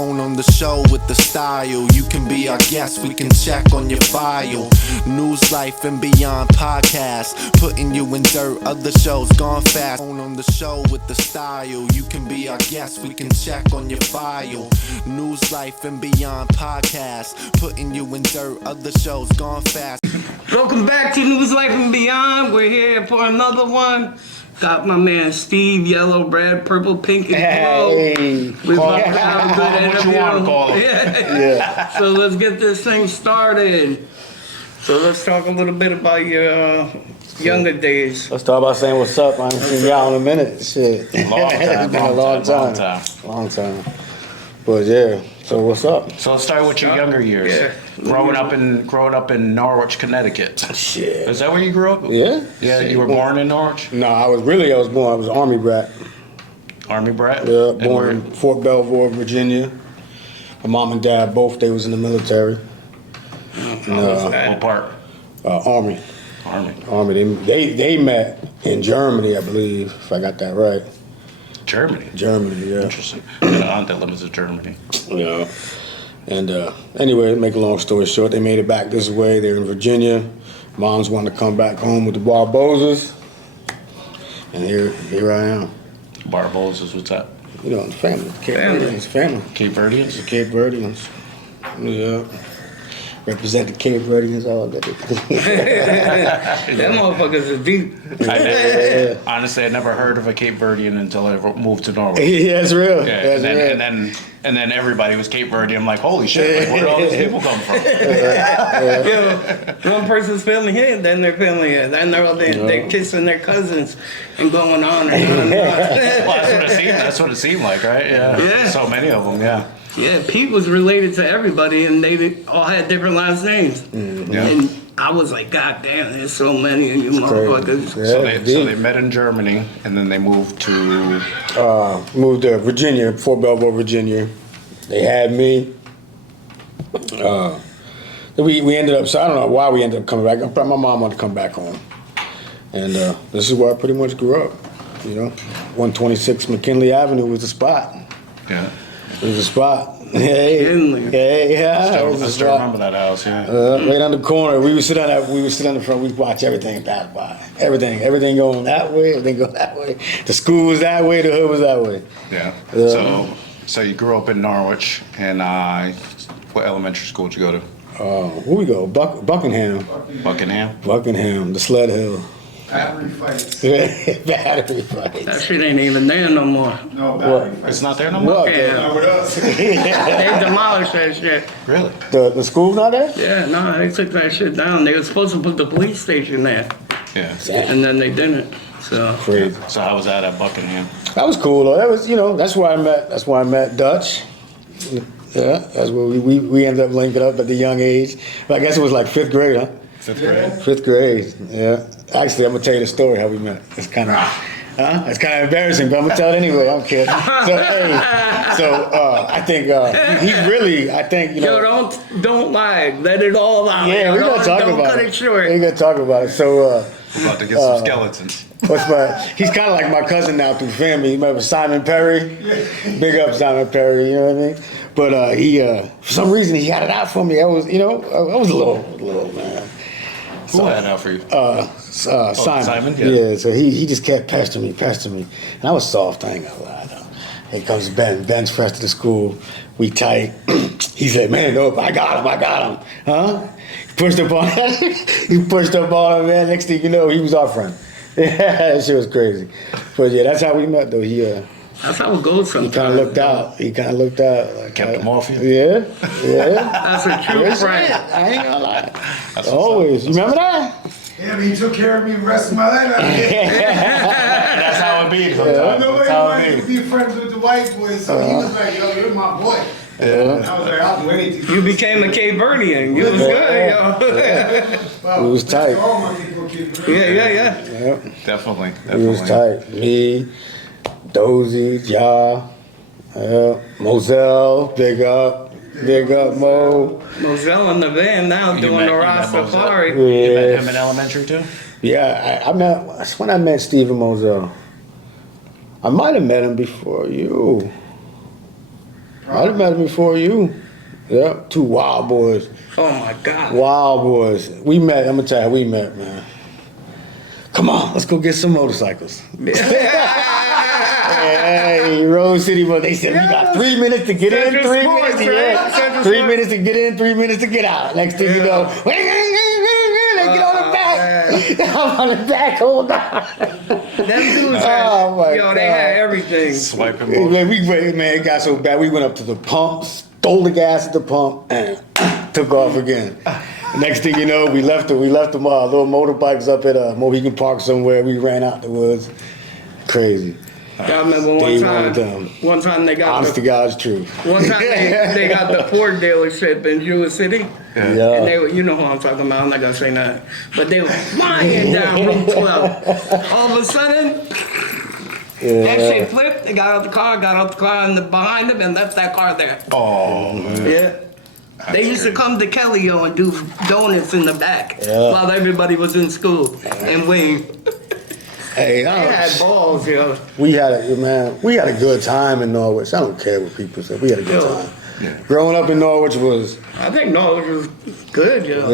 On the show with the style, you can be our guest, we can check on your file. News, life, and beyond podcast, putting you in dirt, other shows gone fast. On the show with the style, you can be our guest, we can check on your file. News, life, and beyond podcast, putting you in dirt, other shows gone fast. Welcome back to News, Life, and Beyond. We're here for another one. Got my man Steve, yellow, red, purple, pink, and blue. Hey, We're about to have a good interview. What you want to call it. Yeah. So let's get this thing started. So let's talk a little bit about your younger days. let's start by saying what's up. I haven't seen y'all in a minute. Shit. Long time, It's been a long time. But yeah, so what's up? So let's start with your younger years. Yeah. Growing up in Norwich, Connecticut. Shit. Is that where you grew up? Yeah? Yeah, you were born in Norwich? No, I was an Army brat. Army brat? Yeah, And born in Fort Belvoir, Virginia. My mom and dad both, they was in the military. what part? Army. Army. They met in Germany, I believe, if I got that right. Germany. Yeah. Interesting. I got an aunt that lives in Germany. Yeah. And anyway, to make a long story short, they made it back this way. They're in Virginia. Moms wanted to come back home with the Barbosas. And here I am. Barbosa's, what's that? You know, the family. Cape Family. Verdeans, family. Cape Verdeans? The Cape Verdeans. Yeah. Represent the Cape Verdeans all day. Them motherfuckers are deep. Honestly, I never heard of a Cape Verdean until I moved to Norwich. Yeah, that's real. Yeah, That's real. and then everybody was Cape Verdean. I'm like, holy shit, like, where did all these people come from? One person's feeling here, then they're feeling here. Then they're kissing their cousins and going on and on and on. Well, that's what it seemed like, right? Yeah. So many of them, yeah. Yeah, Pete was related to everybody, and they all had different last names. Yeah. And I was like, God damn, there's so many of you motherfuckers. Yeah. So they met in Germany, and then they moved to. Moved to Virginia, Fort Belvoir, Virginia. They had me. We ended up, so I don't know why we ended up coming back. My mom wanted to come back home. And this is where I pretty much grew up. You know, 126 McKinley Avenue was the spot. Yeah. It was a spot. Hey, McKinley. hey, yeah. It was I a still spot. remember that house, yeah. Right on the corner. We would sit on the front. We'd watch everything pass by. Everything going that way. Everything going that way. The school was that way. The hood was that way. Yeah. So you grew up in Norwich, and what elementary school did you go to? Where we go? Buckingham. Buckingham. The Sled Hill. Battery fights. Battery fights. That shit ain't even there no more. No, battery fights. It's not there no more. What? Yeah. Not with us. They demolished that shit. Really? The school's not there? Yeah, no, they took that shit down. They were supposed to put the police station there, Yeah. and then they didn't. So Crazy. So how was that at Buckingham? That was cool though. That was, that's where I met Dutch. Yeah, that's where we ended up linking up at the young age. But I guess it was like 5th grade, huh? 5th grade? 5th grade, yeah. Actually, I'm gonna tell you the story how we met. It's kind of embarrassing, but I'm gonna tell it anyway. I'm kidding. I think he's really. I think yo, don't lie. Let it all out. Yeah, yo. we're gonna talk don't about cut it short. We're gonna talk about it. So. About to get some skeletons. He's kind of like my cousin now through family. You remember Simon Perry? Big up Simon Perry, you know what I mean? But he, for some reason, he had it out for me. I was a little man. Who had it out for you? Simon. Simon, yeah. Yeah, so he just kept pestering me. And I was soft, I ain't gonna lie though. Here comes Ben. Ben's fresh to the school. We tight. He said, man, no, I got him. Huh? He pushed up on him, man. Next thing you know, he was our friend. Yeah, that shit was crazy. But yeah, that's how we met though. That's how it goes sometimes. He kind of looked out. Like, Kept him off you? Yeah. That's a true Yes, friend. I ain't gonna lie. That's Always. You remember that? Yeah, but he took care of me the rest of my life. That's how it be sometimes. Nobody That's how wanted it to be. be friends with the white boy, so he was like, yo, you're my boy. And I was like, I'll do anything. You became a Cape Verdean. You was good, yo. Well, We was tight. All my people keep Yeah. Yep. Definitely. He was tight. Me, Dozy, Ja, Moselle, big up Mo. Moselle in the van now You doing met- the you met Rastafari. You met him Yeah, in elementary too? that's when I met Stephen Moselle. I might have met him before you. I'd have met him before you. Yeah, two wild boys. Oh my God. Wild boys. We met, I'm gonna tell you, we met, man. Come on, let's go get some motorcycles. Hey, Rose City, but they said we got 3 minutes to get in, 3 Central minutes Sports, to right? get Central 3 Sports. minutes to get in, 3 minutes to get out. Next thing you know, they get on the back. I'm on the back, hold on. Them dudes had, Oh, my yo, they God. had everything. Swiping Man, both. it got so bad. We went up to the pump, stole the gas at the pump, and took off again. Next thing you know, we left them little motorbikes up at Mohegan Park somewhere. We ran out the woods. Crazy. I remember Day one with them. one time they got Honest to the, God's truth. one time they got the Ford dealership in Jewel City. And they were, you know who I'm talking about, I'm not gonna say nothing. But they were flying down Route 12. All of a sudden, that shit flipped, they got out the car and behind them and left that car there. Oh, man. Yeah. They used to come to Kellyo and do donuts in the back while everybody was in school and wave. Hey, They had balls, yo. we had a good time in Norwich. I don't care what people say. We had a good Yo. time. Growing up in Norwich was I think Norwich was good, yo.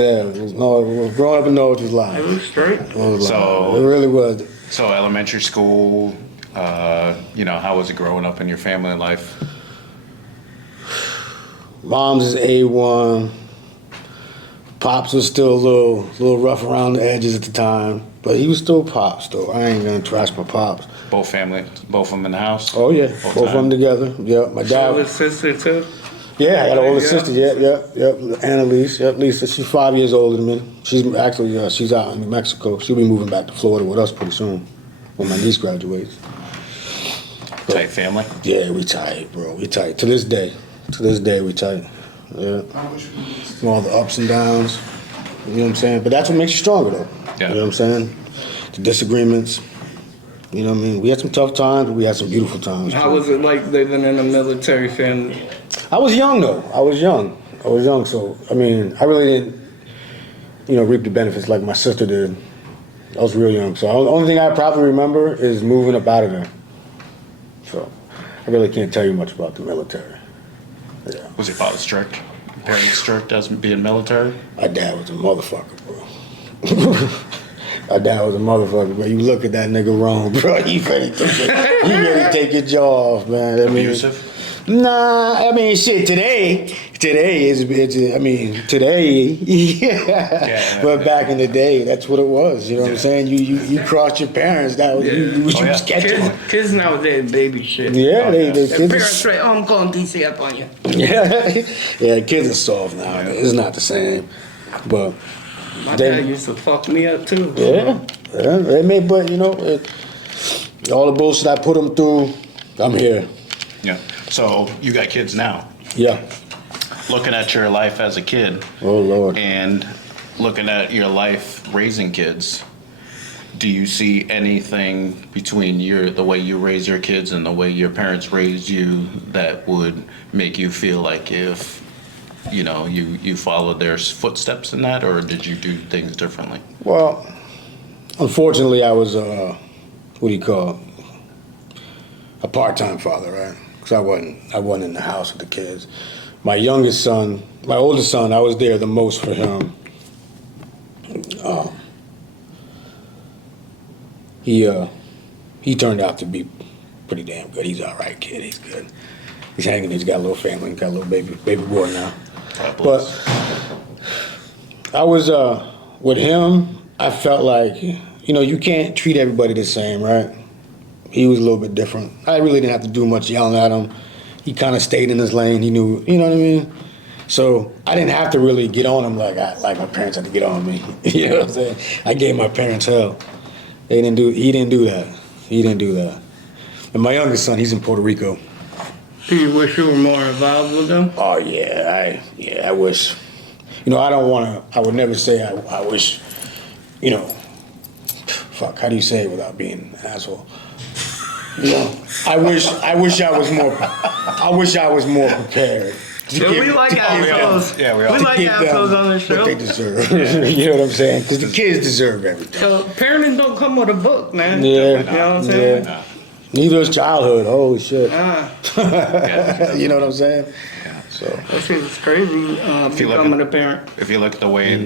growing up in Norwich was It live. was straight. It was live. So- It really was. So elementary school, how was it growing up in your family life? Mom's is A1. Pops was still a little rough around the edges at the time, but he was still Pops though. I ain't gonna trash my Pops. Both of them in the house? Oh yeah, Full both of time? them together. Yeah, my dad. Older sister too. Yeah, I got an older Yeah. sister. Yep. Annalise. Yep, Lisa. She's 5 years older than me. She's actually she's out in New Mexico. She'll be moving back to Florida with us pretty soon when my niece graduates. Tight family? Yeah, we tight, bro. We tight to this day. To this day, we tight. Yeah. All the ups and downs. You know what I'm saying? But that's what makes you stronger, though. Yeah. You know what I'm saying? The disagreements. You know what I mean? We had some tough times, but we had some beautiful times. How too. was it like living in a military family? I was young, though. I was young, so, I mean, I really didn't, reap the benefits like my sister did. I was real young. So the only thing I probably remember is moving up out of there. So I really can't tell you much about the military. Yeah. Was your father strict? Parents strict as being military? My dad was a motherfucker, bro. My dad was a motherfucker, bro. You look at that nigga wrong, bro. You ready to take your jaw off, man. I mean, Abusive? Nah, I mean, shit. Today, yeah. But back in the day, that's what it was. You know what I'm saying? You crossed your parents. That was you was catching. Kids nowadays baby shit. Yeah, they The kids. parents straight, I'm calling DCF on you. Yeah, kids are soft now. It's not the same, but My They- dad used to fuck me up too. yeah. It may, but all the bullshit I put them through, I'm here. Yeah. So you got kids now. Yeah. Looking at your life as a kid Oh Lord. and looking at your life raising kids, do you see anything between the way you raise your kids and the way your parents raised you that would make you feel like if you followed their footsteps in that, or did you do things differently? Well, unfortunately, I was a part-time father, right? Because I wasn't in the house with the kids. My oldest son, I was there the most for him. He turned out to be pretty damn good. He's all right, kid. He's good. He's hanging. He's got a little family. He's got a little baby boy now. God bless. But I was with him. I felt like you can't treat everybody the same, right? He was a little bit different. I really didn't have to do much yelling at him. He kind of stayed in his lane. He knew, you know what I mean? So I didn't have to really get on him like my parents had to get on me. You know what I'm saying? I gave my parents hell. He didn't do that. And my youngest son, he's in Puerto Rico. Do you wish you were more involved with them? Oh yeah, I wish. I would never say I wish. Fuck. How do you say it without being an asshole? I wish I was more prepared. Yeah, we like assholes. Yeah, we are. We like Give them assholes on the show. what they deserve. You know what I'm saying? Because the kids deserve everything. So parenting don't come with a book, man. Yeah. You know what I'm saying? Neither is childhood. Holy shit. Yeah. You know what I'm saying? Yeah. So That shit is crazy, you look becoming at- a parent. If you look at the way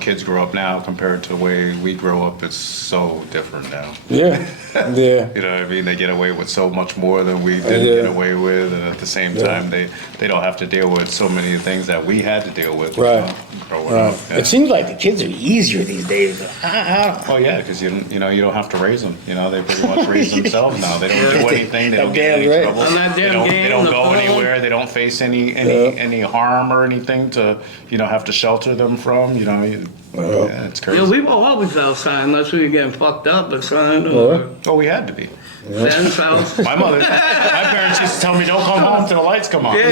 kids grow up now compared to the way we grow up, it's so different now. yeah, yeah. You know what I mean? They get away with so much more than we did Yeah. get away with, and at the same time, they don't have to deal with so many things that we had to deal with. Right. Growing Right. up. Yeah. It seems like the kids are easier these days. Oh yeah, because you don't have to raise them. You know, they pretty much raise themselves now. They don't do anything. They don't get in any Damn right. trouble. On that They damn don't, game, they don't the go phone. anywhere. They don't face any harm or anything to have to shelter them from. Yeah, it's crazy. Yeah, we were always outside unless we were getting fucked up or something. Or Oh, we had to be. Ben's house. My parents used to tell me, "Don't come home till the lights come on. Yeah,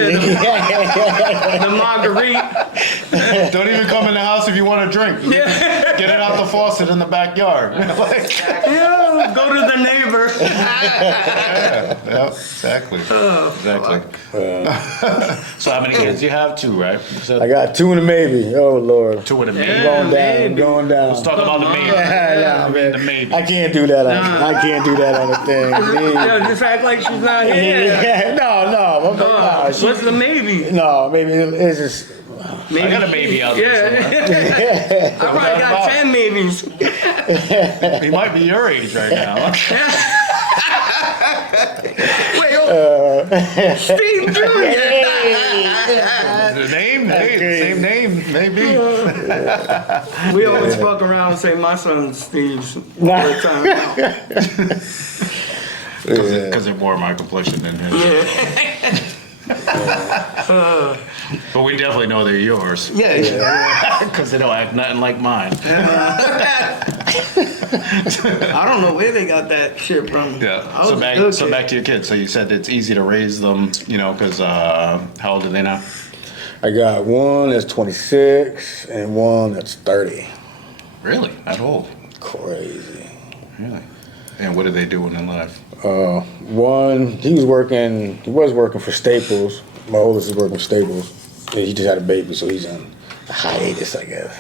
the marguerite. Don't even come in the house if you want to drink. Get it out the faucet in the backyard." Yeah, go to the neighbor. Yeah, exactly. Exactly. So how many kids do you have? Two, right? So I got 2 and a maybe. Oh Lord. 2 and a Yeah. maybe. Going down, maybe. going down. Let's talk about the maybe. Yeah, man. The maybe. I can't do that. I can't do that on the thing. Yeah, just act like she's not here. Yeah, no. What's the maybe? No, maybe it's just. Maybe I got a maybe out there Yeah. I probably got 10 maybes. He might be your age right now. Steve Jr. The same name, maybe. We always fuck around and say my son's Steve's all the time. Because they're more my complexion than his. But we definitely know they're yours. Yeah. Because they don't act nothing like mine. I don't know where they got that shit from. Yeah. I was So a back, good so kid. back to your kids. So you said it's easy to raise them, because how old are they now? I got one that's 26 and one that's 30. Really? At old? Crazy. Really? And what are they doing in life? One, he was working for Staples. My oldest is working for Staples. Yeah, he just had a baby, so he's on a hiatus, I guess.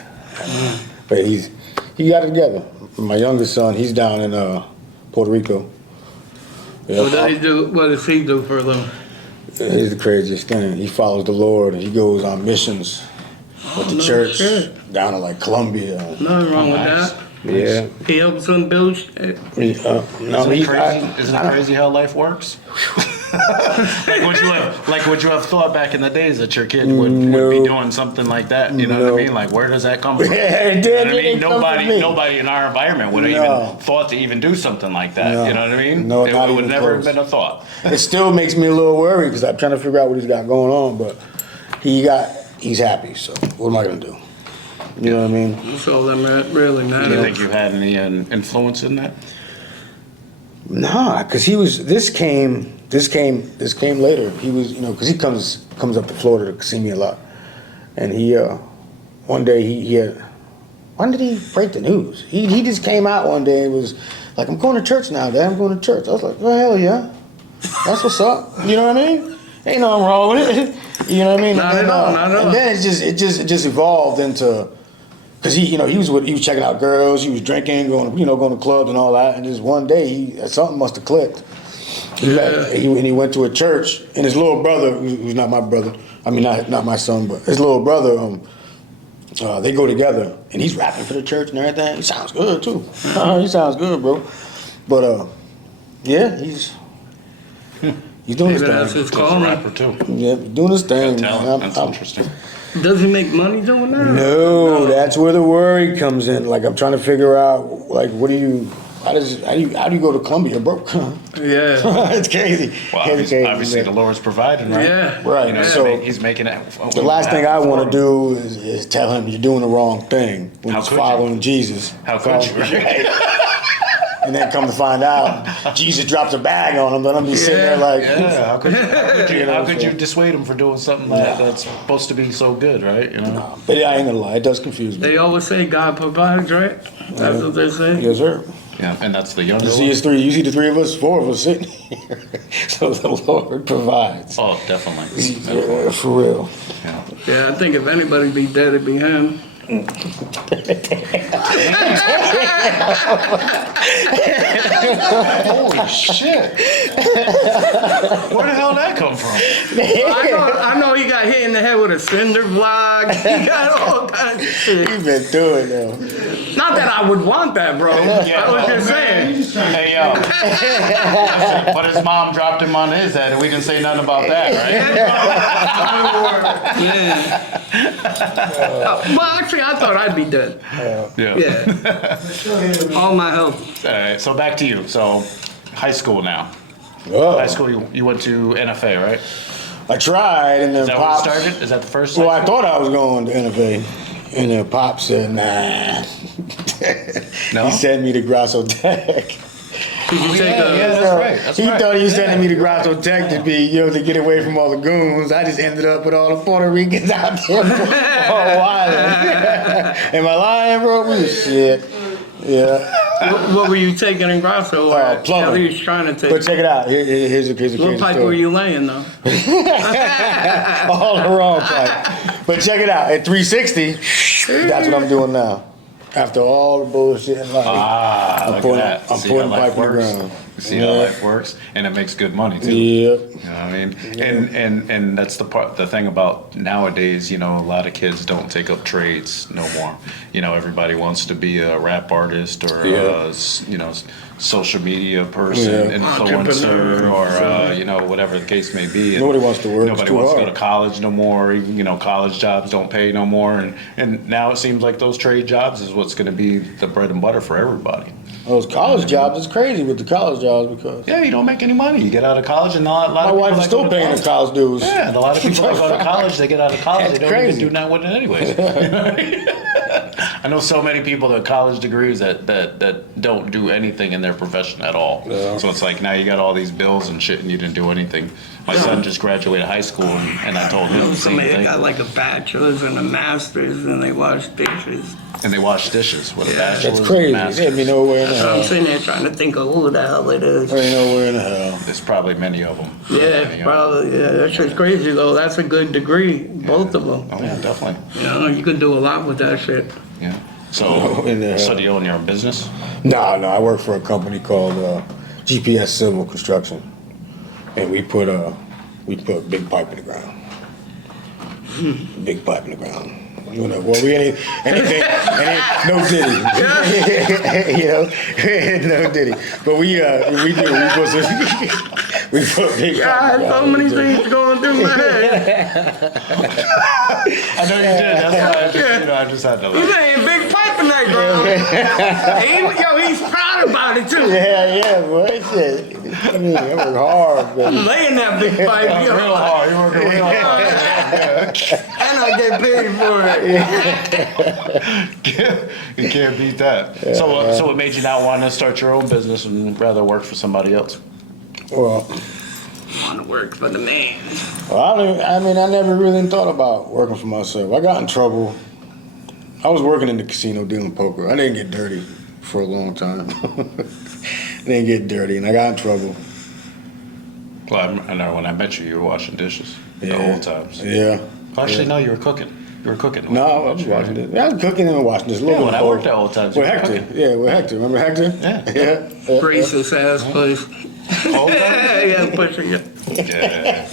But he got it together. My youngest son, he's down in Puerto Rico. Yeah, What does he do for a living? He's the craziest thing. He follows the Lord. He goes on missions with the no church shit. down to like Colombia. Nothing wrong with Nice. that. Yeah. He helps them build shit. No, Isn't it crazy how life works? Would you have thought back in the days that your kid would be doing something like that? You know what I mean? Like, where does that come from? Yeah, it You did. know what I mean? It come from me. Nobody in our environment would have No. even thought to even do something like that. No. You know what I mean? No, it not would even never have close. been a thought. It still makes me a little worried because I'm trying to figure out what he's got going on, but he's happy, so what am I gonna do? You know what I mean? That's all that really Do you matters. think you had any influence in that? Nah, because this came later. He was, because he comes up to Florida to see me a lot. And one day he had, when did he break the news? He just came out one day and was like, I'm going to church now, Dad, I'm going to church. I was like, well, hell yeah. That's what's up. You know what I mean? Ain't nothing wrong with it. You know what I mean? Not at all, not at all. And then it just evolved into, because he was checking out girls, he was drinking, going to clubs and all that, and just one day something must have clicked. He went to a church, and his little brother, who's not my brother, I mean not my son, but his little brother, they go together, and he's rapping for the church and everything. He sounds good too. He sounds good, bro. But yeah, he's doing his Maybe that's thing. his He's a calling. rapper too. Yeah, doing his thing. Talent. man. That's interesting. Does he make money doing that? No, that's where the worry comes in. Like I'm trying to figure out, like, how do you go to Colombia, bro? Yeah. It's crazy. Well, It's crazy, obviously man. the Lord's providing, right? Yeah. Right. You know, So he's making it. the last thing I want to do is tell him you're doing the wrong thing when How he's could you? following Jesus. How could you? And then come to find out, Jesus drops a bag on him. Then I'm be sitting there like, Yeah, how could you, know, you dissuade him for doing something that's supposed to be so good, right? You know. but I ain't gonna lie, it does confuse me. They always say God provides, right? That's what they say. Yes, sir. Yeah, and that's the younger You one. see the three of us, four of us sitting here. So the Lord provides. Oh, definitely. Yeah, for real. Yeah. Yeah, I think if anybody be dead, it'd be him. Holy shit! Where the hell did that come from? I know he got hit in the head with a cinder block. He got all kinds of shit. He been through it though. Not that I would want that, bro. I was just saying. Hey yo, listen, but his mom dropped him on his head, and we didn't say nothing about that, right? Well, actually, I thought I'd be dead. Yeah. All my health. All right, so back to you. So, high school now. Oh. High school, you went to NFA, right? I tried, and then Is that where it Pop. started? Is that the first? Well, high I school? thought I was going to NFA, and then Pop said, "Nah." No? He sent me to Grasso Tech. Did you take That's right. That's he right. thought he was sending me to Grasso Tech to be, to get away from all the goons. I just ended up with all the Puerto Ricans out there for a while. Am I lying, bro? We was shit. Yeah. What were you taking in Grasso? Or Plumbing. Kelly was trying to take. But check it out. Here's a What crazy pipe story. were you laying though? All the wrong pipe. But check it out. At 360, that's what I'm doing now. After all the bullshit in life, Ah, look putting- at that. I'm See putting how life pipe in the works? ground. See how life works, and it makes good money too. Yep. You know what I mean? And that's the thing about nowadays, a lot of kids don't take up trades no more. Everybody wants to be a rap artist or social media person, Yeah. influencer, or whatever the case may be. And Nobody wants to work. It's Nobody too wants to hard. go to college no more. Even college jobs don't pay no more. And now it seems like those trade jobs is what's going to be the bread and butter for everybody. Those college jobs, it's crazy with the college jobs because Yeah, you don't make any money. You get out of college, and a lot my of people wife is that still go to paying the college- college dues. Yeah, and a lot of people that go to college, they get out of college, they That's don't even crazy. do nothing with it anyways. I know so many people that have college degrees that don't do anything in their profession at all. Yeah. So it's like now you got all these bills and shit, and you didn't do anything. My son just graduated high school, and I told him the same Somebody thing. got like a bachelor's and a master's, and they wash dishes. And they wash dishes with a Yeah. bachelor's That's crazy. and a There'd master's. be nowhere in the So I'm hell. sitting there trying to think of who the hell it is. There ain't nowhere in the hell. There's probably many of them. Yeah, probably. Yeah, that shit's crazy though. That's a good degree, both of them. Oh yeah, definitely. You could do a lot with that shit. Yeah. So, In the so hell. do you own your own business? No, I work for a company called GPS Civil Construction, and we put big pipe in the ground. Big pipe in the ground. Well, we ain't anything, no diddy. No diddy. But we put big pipe God, in the so ground. many things going through my head. I know you did. That's why I just had to You laying big pipe in that ground. He's proud about it too. Yeah, boy. Shit. I mean, I work hard, baby. Laying that big pipe. real hard. You're working real hard. And I get paid for it. You can't beat that. So what made you not want to start your own business and rather work for somebody else? Well, I want to work for the man. I never really thought about working for myself. I got in trouble. I was working in the casino dealing poker. I didn't get dirty for a long time. I didn't get dirty, and I got in trouble. Well, I know when I met you were washing dishes. The old times. Yeah. Actually, no, you were cooking. You were cooking. No, I was washing this. I was cooking and washing this. Yeah, when I worked at Old Times, you With were Hector. cooking. Yeah, with Hector. Remember Hector? Yeah. Yeah. Racist ass place. Old Times? Yeah, pushing it. Yeah.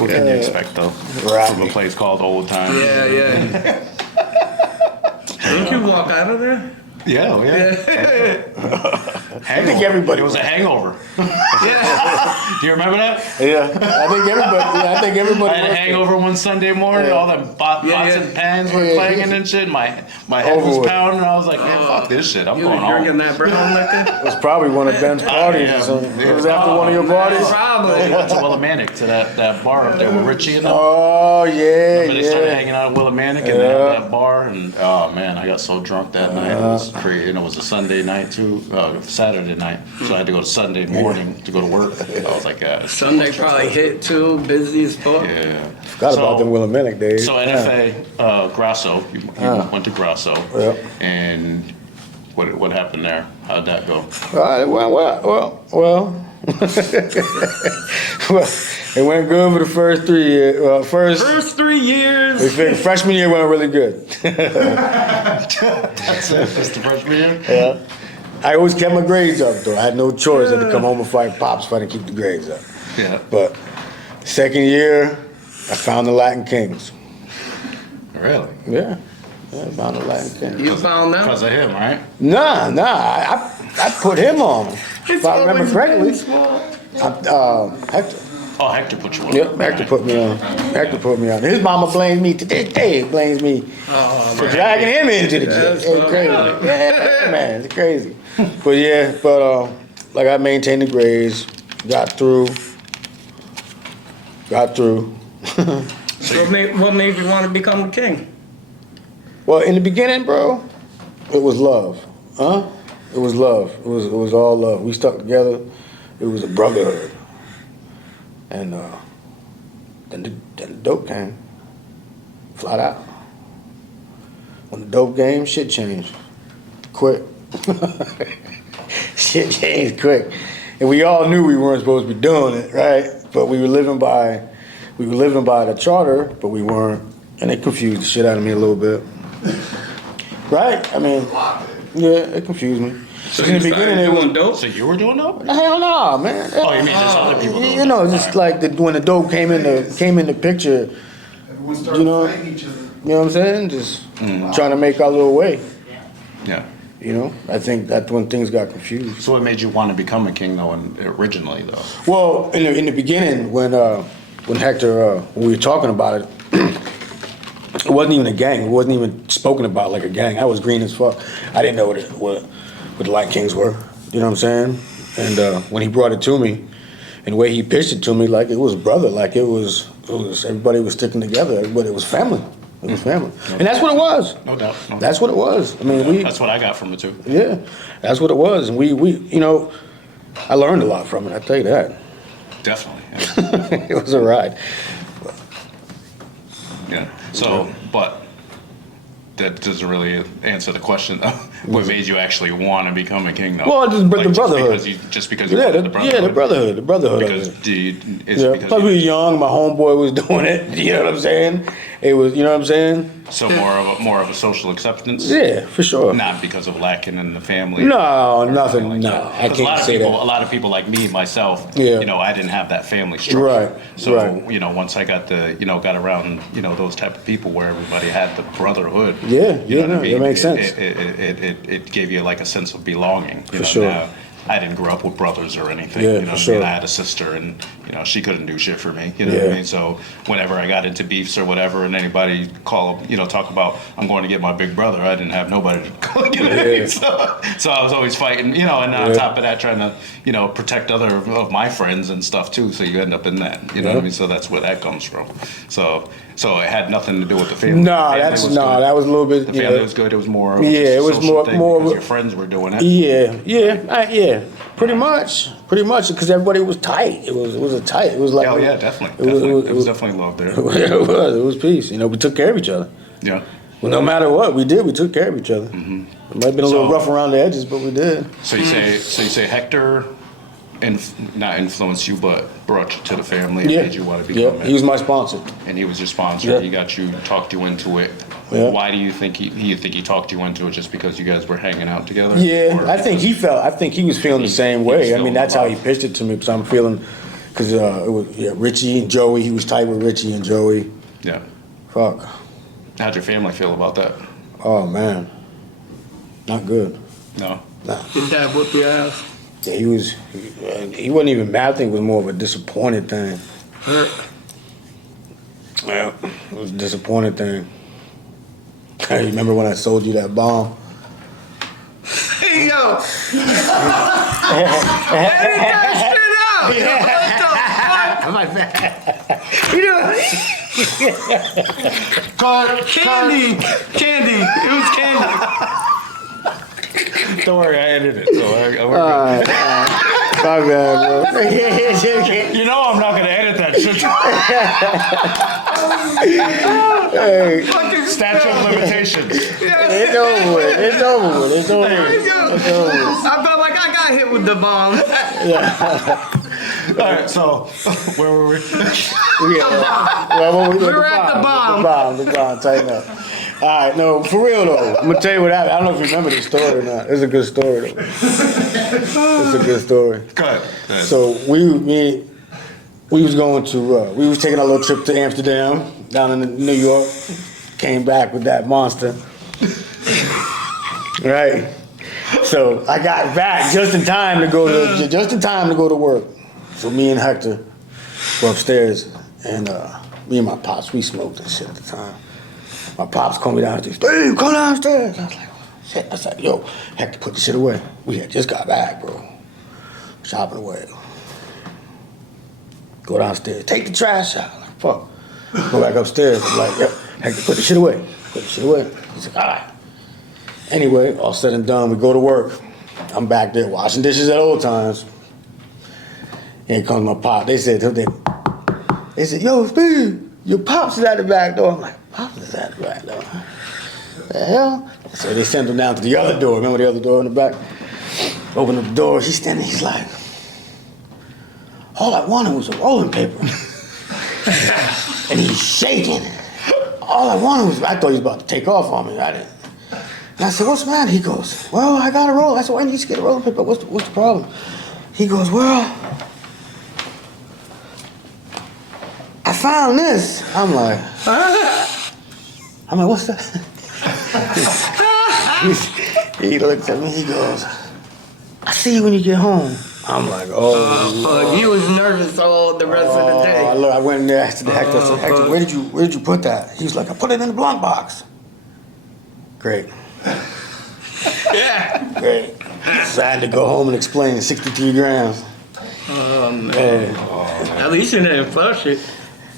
What can you expect though Right. from a place called Old Times? Yeah. Didn't you walk out of there? Yeah. I think everybody It was a hangover. Yeah. Do you remember that? Yeah. I think everybody. I had a hangover one Sunday morning. All them pots and pans were clanging and shit. My head was Overwood. pounding. I was like, man, fuck this shit. I'm You going was drinking home. that brown liquor? It was probably one of Ben's parties or something. It was after one of your parties. Probably. We went to Willimantic to that bar up there with Richie and them. Oh yeah, But they started yeah. hanging out at Willimantic and they had that bar, and oh man, I got so drunk that night. It was crazy, and it was a Sunday night too, Saturday night. So I had to go to Sunday morning to go to work. I was like, Sunday probably hit too, busy as fuck. yeah. Forgot about them Willimantic days. So NFA, Grasso, you went to Grasso, Yep. and what happened there? How'd that go? Well, Well, it went good for the first 3 years. Well, First 3 years. we figured freshman year went really good. That's it. That's the freshman year. Yeah. I always kept my grades up though. I had no choice. I had to come home and fight pops if I didn't keep the grades up. Yeah. But second year, I found the Latin Kings. Really? Yeah. I found the Latin Kings. You found them? Because of him, right? Nah. I put him on. If I remember always correctly. been small. Hector. Oh, Hector put you on. Yep, Hector put me on. Hector put me on. His mama blames me to this day. Blames me for dragging him into the gym. It's crazy. Yeah, man, it's crazy. But like I maintained the grades, got through. What made you want to become a king? Well, in the beginning, bro, it was love. It was love. It was all love. We stuck together. It was a brotherhood. And then the dope came. Flat out. When the dope came, shit changed. Quick. Shit changed quick. And we all knew we weren't supposed to be doing it, right? But we were living by the charter, but we weren't. And it confused the shit out of me a little bit. Right? I mean, yeah, it confused me. So in the beginning, it was doing dope? So you were doing dope? hell no, man. Oh, you mean there's other people doing You know, just like when the dope came in the picture. Everyone started You know, fighting each other. You know what I'm saying? Just trying to make our little way. Yeah. You know, I think that's when things got confused. So what made you want to become a king, though, originally, though? Well, in the beginning, when Hector, when we were talking about it, it wasn't even a gang. It wasn't even spoken about like a gang. I was green as fuck. I didn't know what the Light Kings were. You know what I'm saying? And when he brought it to me, and the way he pitched it to me, like it was a brother. Like it was everybody was sticking together. But it was family. It was family, and that's what it was. No doubt. No. That's what it was. I mean, That's what I got from it, too. Yeah, that's what it was. And we you know, I learned a lot from it. I tell you that. Definitely. Yeah. It was a ride. Yeah. So, but that doesn't really answer the question, though. What made you actually want to become a king, though? Well, just the brotherhood. Just because you Yeah, wanted the brotherhood? the brotherhood Because of it. it's Yeah. because Plus we were young. My homeboy was doing it. You know what I'm saying? It was. You know what I'm saying? so more of a social acceptance. Yeah, for sure. Not because of lacking in the family. No, or nothing. anything No, that. I 'Cause can't say A that. lot of people like me, myself. Yeah. You know, I didn't have that family structure. Right, So right. you know, once I got got around those type of people where everybody had the brotherhood. Yeah, you know yeah, what I mean? that makes sense. It gave you like a sense of belonging. For sure. Now, I didn't grow up with brothers or anything. Yeah, you know for what I sure. mean? I had a sister, and she couldn't do shit for me. You know what I Yeah. mean? So whenever I got into beefs or whatever, and anybody talk about I'm going to get my big brother, I didn't have nobody to go get it. Yeah. So I was always fighting, and on top of that, trying to protect other of my friends and stuff too. So you end up in that. You know what I mean? So that's where that comes from. So it had nothing to do with the family. No, The family that good. was a little bit. The family was good. It was more. Of Yeah, just it a was social thing more because of a- your friends were doing it. Yeah, pretty much, because everybody was tight. It was a tight. It was like. Oh yeah, definitely. It was definitely love there. It was peace. We took care of each other. Yeah. Well, no matter what we did, we took care of each other. Mm-hmm. It might have been a little So- rough around the edges, but we did. So you say Hector, not influenced you, but brought you to the family and made you want to become it. He was my sponsor. And he was your sponsor. Yeah. He talked you into it. Yeah. Why do you think he talked you into it? Just because you guys were hanging out together? Yeah, Or I think he was feeling the same he was way. I feeling mean, that's how he love. pitched it to me. Because I'm feeling, because it was Richie and Joey. He was tight with Richie and Joey. Yeah. Fuck. How'd your family feel about that? Oh man, not good. No. Nah. Did dad whip your ass? Yeah, he wasn't even mad. I think it was more of a disappointed thing. Hurt. Yeah, it was a disappointed thing. I remember when I sold you that bomb. Hey, yo. Edit that shit out. What the fuck? You know, candy. It was candy. Don't worry, I edited it. So I My bad, bro. you know I'm not gonna edit that shit. Hey, Statute of limitations. it's over with. It's over with. I felt like I got hit with the bomb. right, so where were we? We We're at the bomb. The bomb, tighten up. All right, no, for real though. I'm gonna tell you what happened. I don't know if you remember this story or not. It's a good story though. It's a good story. Go ahead. So we was going to we was taking a little trip to Amsterdam down in New York. Came back with that monster. Right. So I got back just in time to go to work. So me and Hector were upstairs, and me and my pops, we smoked and shit at the time. My pops called me downstairs. Steve, come downstairs. I was like, shit. I said, yo, Hector, put the shit away. We had just got back, bro. Shopping away. Go downstairs. Take the trash out. I'm like, fuck. Go back upstairs. I'm like, yep, Hector, put the shit away. Put the shit away. He's like, all right. Anyway, all said and done, we go to work. I'm back there washing dishes at Old Times. Here comes my pop. They said, yo, Steve, your pops is at the back door. I'm like, pops is at the back door? The hell? So they sent him down to the other door. Remember the other door in the back? Open up the door. He's standing. He's like, all I wanted was a rolling paper. And he's shaking. All I wanted was, I thought he was about to take off on me. I didn't. And I said, what's the matter? He goes, well, I got a roll. I said, why didn't you just get a rolling paper? What's the problem? He goes, well, I found this. I'm like, what's that? He looks at me, he goes, I see you when you get home. I'm like, Fuck, you was nervous all the rest of the day. Look, I went in there, asked Hector, I said, Hector, where did you put that? He was like, I put it in the blunt box. Great. Yeah. Great. So I had to go home and explain 63 grams. Oh, man. At least you didn't flush it.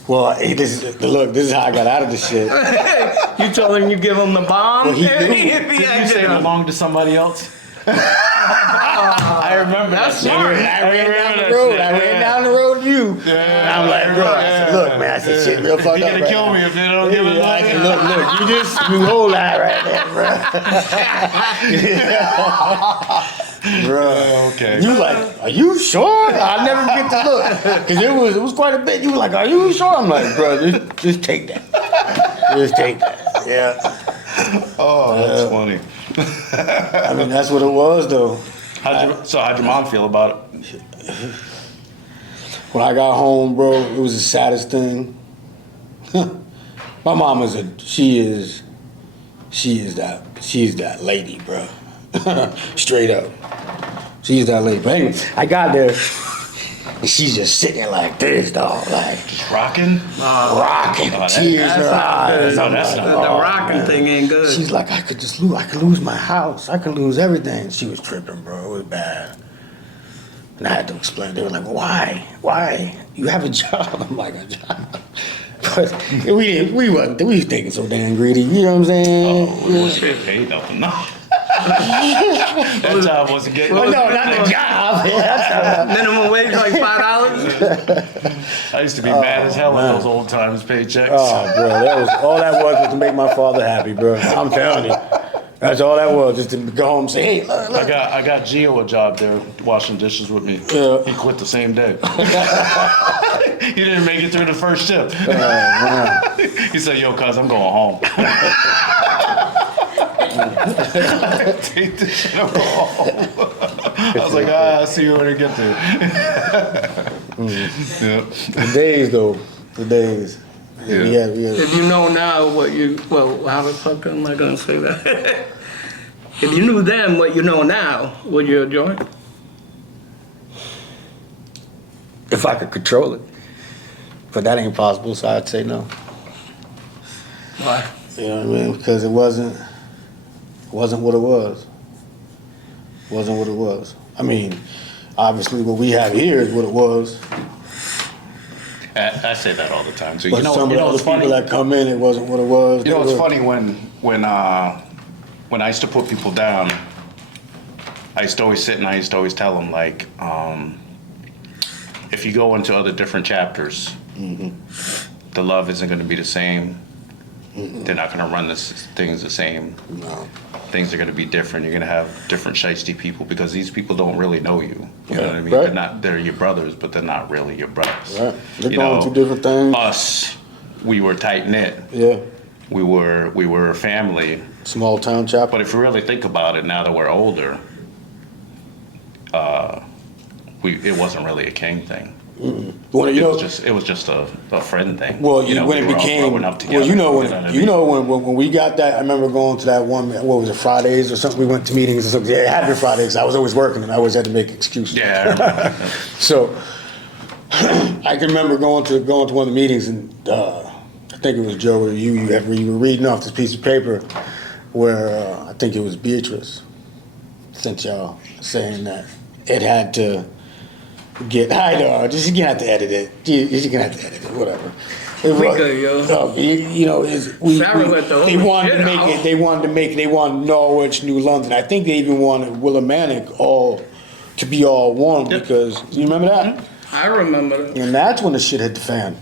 Well, this is how I got out of this shit. You told him you give him the bomb? Well, he knew. Did you say it belonged to somebody else? I remember That's that. smart. I ran down the road to you. And I'm like, bro, I said, look, man, I said, shit real fucked up. You're gonna kill me if they don't give it I back. said, look, you hold that right there, bro. Bro, Okay. you like, are you sure? I never get to look, cause it was quite a bit. You were like, are you sure? I'm like, bro, just take that. Just take that. Yeah. Oh, that's funny. I mean, that's what it was, though. How'd your mom feel about it? When I got home, bro, it was the saddest thing. My mom she is that lady, bro. Straight up. She's that lady. But anyway, I got there, and she's just sitting there like this, dog, like Rocking? rocking, tears in her eyes. The I'm like, rocking man. thing ain't good. She's like, I could lose my house. I could lose everything. She was tripping, bro. It was bad. And I had to explain. They were like, why? Why? You have a job. I'm like, a job. But we was thinking so damn greedy. You know what I'm saying? Oh, we shit paid nothing. No. That job wasn't getting. Oh, no, not the job. Yeah, Minimum wage like $5? I used to be mad as hell at those old times paychecks. oh, bro, all that was to make my father happy, bro. I'm telling you. That's all that was, just to go home and say, hey, look. I got Gio a job there washing dishes with me. Yeah. He quit the same day. He didn't make it through the first shift. He said, yo, cuz, I'm going home. Take this shit home. I was like, I'll see you when I get there. Yeah. The days, though. The days. Yeah. We had. If you know now how the fuck am I gonna say that? If you knew then what you know now, would you enjoy it? If I could control it. But that ain't possible, so I'd say no. Why? You know what I mean? Because it wasn't what it was. It wasn't what it was. I mean, obviously what we have here is what it was. I say that all the time too. But some of the other people that come in, it wasn't what it was. You know, it's funny when I used to put people down, I used to always sit and I used to always tell them, like, if you go into other different chapters, the love isn't going to be the same. They're not going to run things the same. No. Things are going to be different. You're going to have different shiesty people because these people don't really know you. You know what I mean? Right. They're your brothers, but they're not really your brothers. Right. They're You going know, through different things. Us, we were tight knit. Yeah. We were a family. Small town chapel. But if you really think about it, now that we're older, it wasn't really a king thing. Well, you It know, was just a friend thing. well, You know, when we it were all became, growing up together, well, you know, what I mean? when we got that, I remember going to that one, what was it, Fridays or something? We went to meetings or something. Yeah, it had to be Fridays. I was always working and I always had to make excuses. Yeah, I remember that. So I can remember going to one of the meetings and I think it was Joe or you were reading off this piece of paper where I think it was Beatrice sent y'all saying that it had to get, I know, just you have to edit it. You're gonna have to edit it, whatever. It We was- good, yo. you know, Sarah let the they whole wanted shit to make out. it. They wanted Norwich, New London. I think they even wanted Willimantic all to be all one Yep. because you remember that, I remember that. and that's when the shit hit the fan.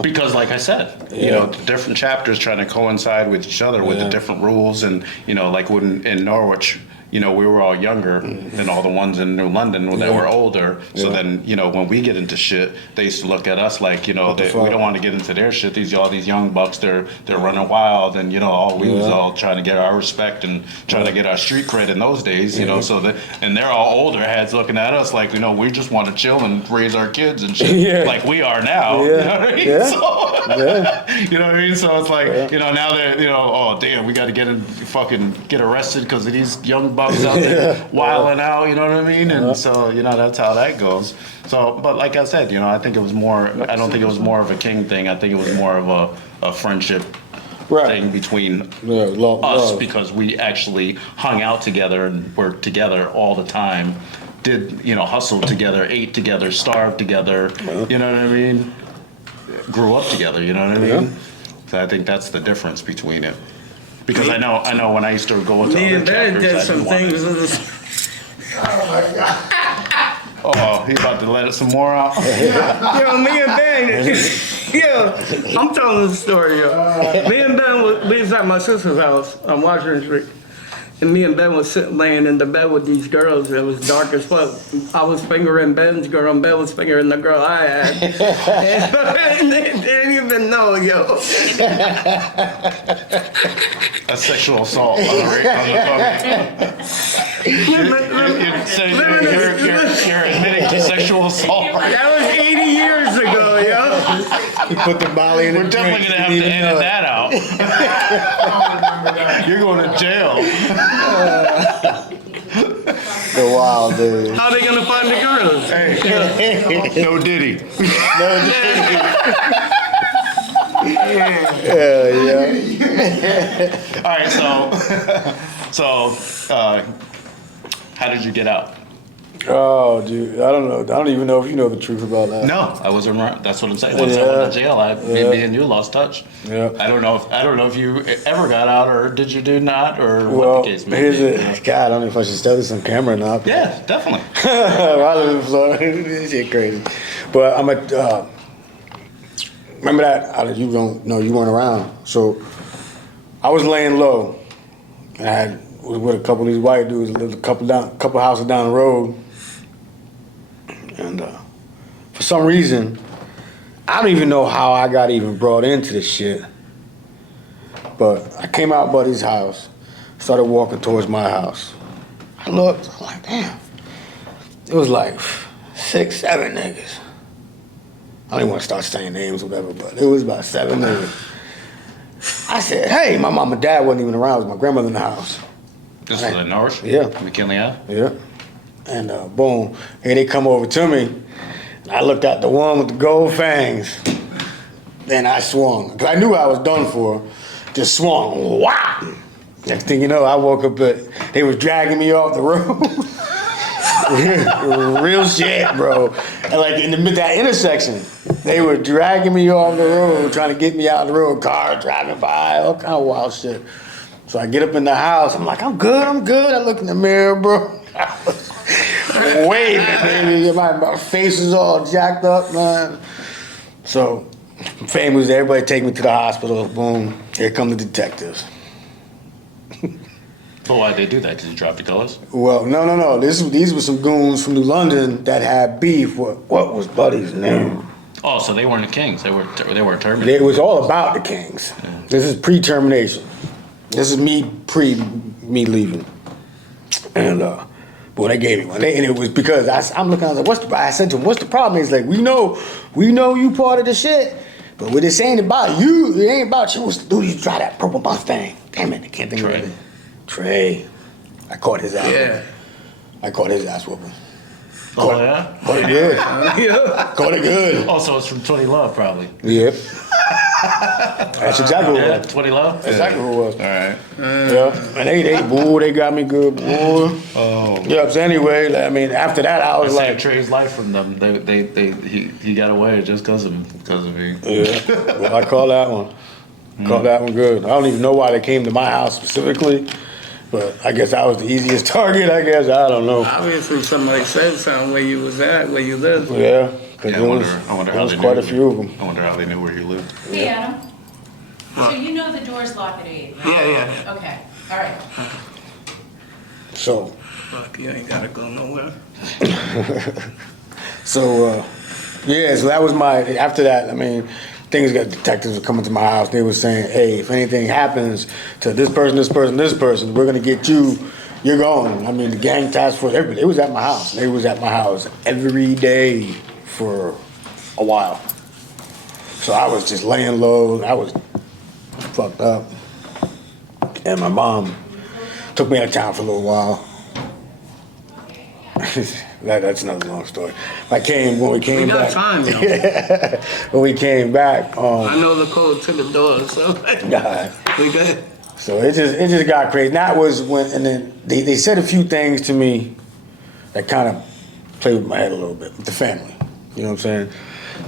Because, like I said, you know, the different chapters trying to coincide with each other with the different rules, and you know, like when in Norwich, you know, we were all younger than all the ones in New London that were older. So then, you know, when we get into shit, they used to look at us like, you know, the we fuck? don't want to get into their shit. All these young bucks, they're running wild, and you know, all we was all trying to get our respect and trying to get our street cred in those days, you know. So that, and they're all older heads looking at us like, you know, we just want to chill and raise our kids and shit, Yeah. like we are now. Yeah. You know what I mean? Yeah. So, you know what I mean? So it's like, you know, now they're, you know, oh damn, we got to get arrested because of these young bucks out there wilding out. You know what I mean? And so, you know, that's how that goes. So, but like I said, you know, I think it was more. I don't think it was more of a king thing. I think it was more of a friendship thing between us Love. because we actually hung out together and worked together all the time. Did, you know, hustled together, ate together, starved together. You know what I mean? Grew up together. You know what I mean? Yeah. So I think that's the difference between it. Because I know when I used to go into Me other and Ben chapters, did I some didn't want things. it. Oh, he about to let it some more out. Yo, me and Ben, yo, I'm telling the story, yo. Me and Ben, we was at my sister's house on Washington Street. And me and Ben was sitting laying in the bed with these girls. It was dark as fuck. I was fingering Ben's girl, and Ben was fingering the girl I had. And they didn't even know, yo. That's sexual assault on the You're saying you're admitting to sexual assault. That was 80 years ago, yo. He put the Molly in the We're definitely drink, gonna have didn't to even know edit it. that out. I don't remember that. You're going to jail. The wild dude. How they gonna find the girls? No Diddy. Yeah. All right, so how did you get out? Oh, dude, I don't know. I don't even know if you know the truth about that. No, I wasn't right. That's what I'm saying. Once I went to jail, me and you lost touch. Yeah. I don't know if you ever got out or did you do not or Well, what the case may here's be. it. God, I don't know if I should tell this on camera or not. Yeah, definitely. I live in Florida. This shit crazy. But I'm remember that? You don't know, you weren't around. So I was laying low. And I was with a couple of these white dudes, lived a couple houses down the road. And for some reason, I don't even know how I got even brought into this shit. But I came out buddy's house, started walking towards my house. I looked, I'm like, damn. It was like 6, 7 niggas. I didn't want to start saying names or whatever, but it was about 7 niggas. I said, hey, my mom and dad wasn't even around. It was my grandmother in the house. This was in Norwich? Yeah. McKinley Ave? Yeah. And boom, here they come over to me. And I looked at the one with the gold fangs. Then I swung. Because I knew I was done for. Just swung. Wow! Next thing you know, I woke up, they was dragging me off the road. Real shit, bro. And like in that intersection, they were dragging me off the road, trying to get me out of the road. Cars driving by, all kind of wild shit. So I get up in the house. I'm like, I'm good. I look in the mirror, bro. Waving, baby. My face is all jacked up, man. So Family was there, everybody take me to the hospital. Boom, here come the detectives. But why'd they do that? Because you dropped the colors? Well, no. These were some goons from New London that had beef with what was Buddy's name. Oh, so they weren't the Kings. They were terminated. It was all about the Kings. This is pre-termination. This is me leaving. And boy, they gave me one. And it was because I'm looking. I was like, I said to him, "What's the problem?" He's like, "We know you part of the shit, but what this ain't about you. It ain't about you. What's the dude you drive that purple Mustang? Damn it, I can't think of it. Trey. I caught his ass. Yeah. I caught his ass whooping. Oh, yeah? Caught it good. Yeah. Caught it good. Oh, so it's from 20 Love, probably. Yep. That's exactly what it Yeah, was. 20 Love? That's exactly what it was. All right. Yeah. And they got me good, boy. Oh. Yep. So anyway, I mean, after that, I was I saved like, Trey's life from them. He got away just because of me. yeah. Well, I call that one. Call that one good. I don't even know why they came to my house specifically, but I guess I was the easiest target. I guess I don't know. Obviously, somebody said something where you was at, where you lived. Yeah. Cause Yeah, there was I wonder how they quite knew. a few of them. I wonder how they knew where you lived. Hey, Adam. What? So you know the doors lock at 8, right? Yeah. Okay, all right. So, Fuck, you ain't gotta go nowhere. yeah. So that was after that. I mean, things got detectives were coming to my house. They were saying, "Hey, if anything happens to this person, we're gonna get you. You're going." I mean, the gang task force, everybody. It was at my house. They was at my house every day for a while. So I was just laying low. I was fucked up, and my mom took me out of town for a little while. That's another long story. When we came We got back. time, yo. When we came back, I know the code to the door, so we good. so it just got crazy. And that was when, and then they said a few things to me that kind of played with my head a little bit with the family. You know what I'm saying?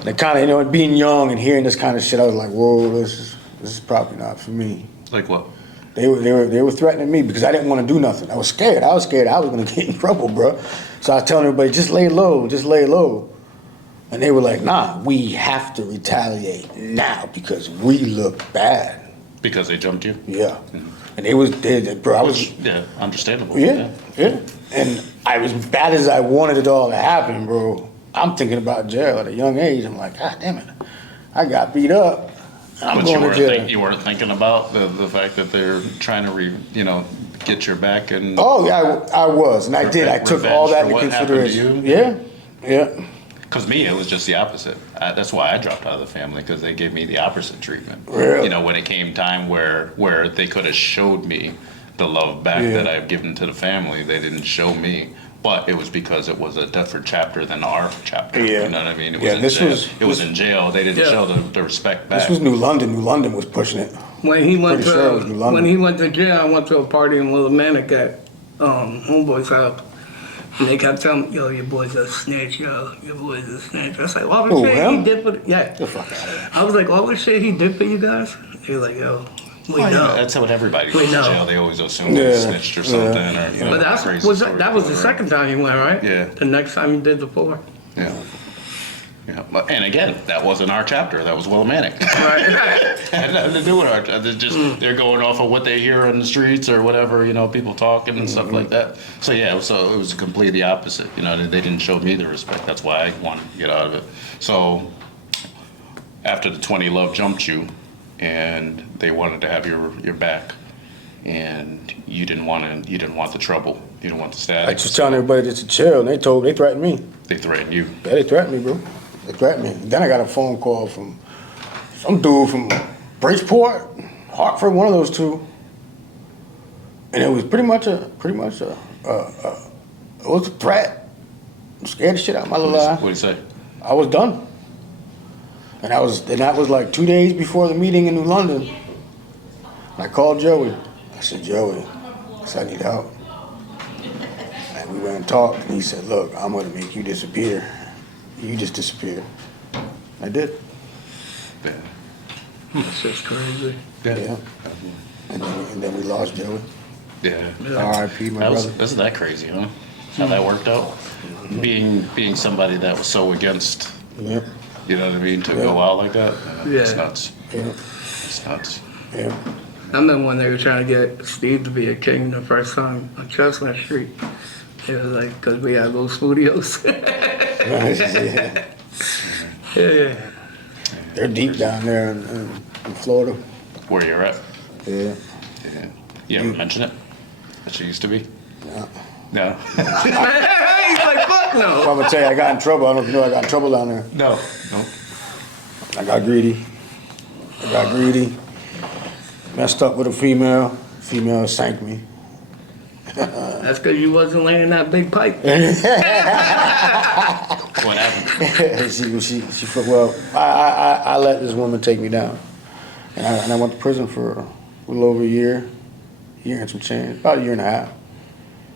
That kind of, being young and hearing this kind of shit, I was like, whoa, this is probably not for me. Like what? They were threatening me because I didn't want to do nothing. I was scared I was gonna get in trouble, bro. So I was telling everybody, just lay low. And they were like, nah, we have to retaliate now because we look bad. Because they jumped you? Yeah. And bro, I was, Yeah, understandable. yeah. And as bad as I wanted it all to happen, bro, I'm thinking about jail at a young age. I'm like, God damn it, I got beat up. I'm But going to jail. you weren't thinking about the fact that they're trying to get your back and. Oh yeah, I was, and I did. I took all that into Revenge for what consideration. happened Yeah. Because me, it was just the opposite. That's why I dropped out of the family, because they gave me the opposite treatment. Really? When it came time where they could have showed me the love back Yeah. that I've given to the family, they didn't show me. But it was because it was a different chapter than our chapter. Yeah. You know what I mean? It Yeah, was in this jail. was- It was in jail. They didn't Yeah. show the respect back. This was New London. New London was pushing it. When he went Pretty sure it was New London. when he went to jail, I went to a party in Little Manic at Homeboy's house. And they kept telling me, yo, your boy's a snitch, yo. Your boy's a snitch. I was like, all the Who, shit him? he did for Get the fuck out of here. I was like, all the shit he did for you guys? They were like, yo, we Oh, yeah, know. that's what everybody We goes to know. jail. They always assume Yeah. they snitched or something. Or, But that crazy was story, that was the whatever. second time you went, right? Yeah. The next time you did the 4. Yeah. Yeah. And again, that wasn't our chapter. That was Willimantic. Right. Had nothing to do with our. They're going off of what they hear on the streets or whatever, people talking and stuff like that. So yeah, so it was completely the opposite. They didn't show me the respect. That's why I wanted to get out of it. So after the 20 Love jumped you, and they wanted to have your back, and you didn't want the trouble. You didn't want the I static. was just telling everybody just to chill, and they threatened me. They threatened you. Yeah, they threatened me, bro. They threatened me. Then I got a phone call from some dude from Bridgeport, Hartford, one of those two. And it was pretty much a it was a threat. Scared the shit out of my little eye. What do you say? I was done. And that was like 2 days before the meeting in New London. And I called Joey. I said, Joey, I need help. And we went and talked, and he said, look, I'm gonna make you disappear. You just disappeared. I did. Yeah. That's just crazy. Yeah. And then we lost Joey. Yeah. R.I.P. my brother. Isn't that crazy, huh? How that worked out? Being somebody that was so against Yeah. You know what I mean? To go out like that. It's Yeah. nuts. Yeah. It's nuts. Yeah. I remember when they were trying to get Steve to be a king the first time on Chestnut Street. It was like, because we had those studios. Yeah. Yeah. They're deep down there in Florida. Where you're at? Yeah. Yeah. You ever mention it? That you used to be? No. No. He's like, fuck I'm no. gonna tell you, I got in trouble. I don't know if you know I got in trouble down there. No. No. I got greedy. Messed up with a female. Female sank me. That's because you wasn't laying that big pipe. What happened? Well, I let this woman take me down. And I went to prison for a little over a year and some change, about a year and a half.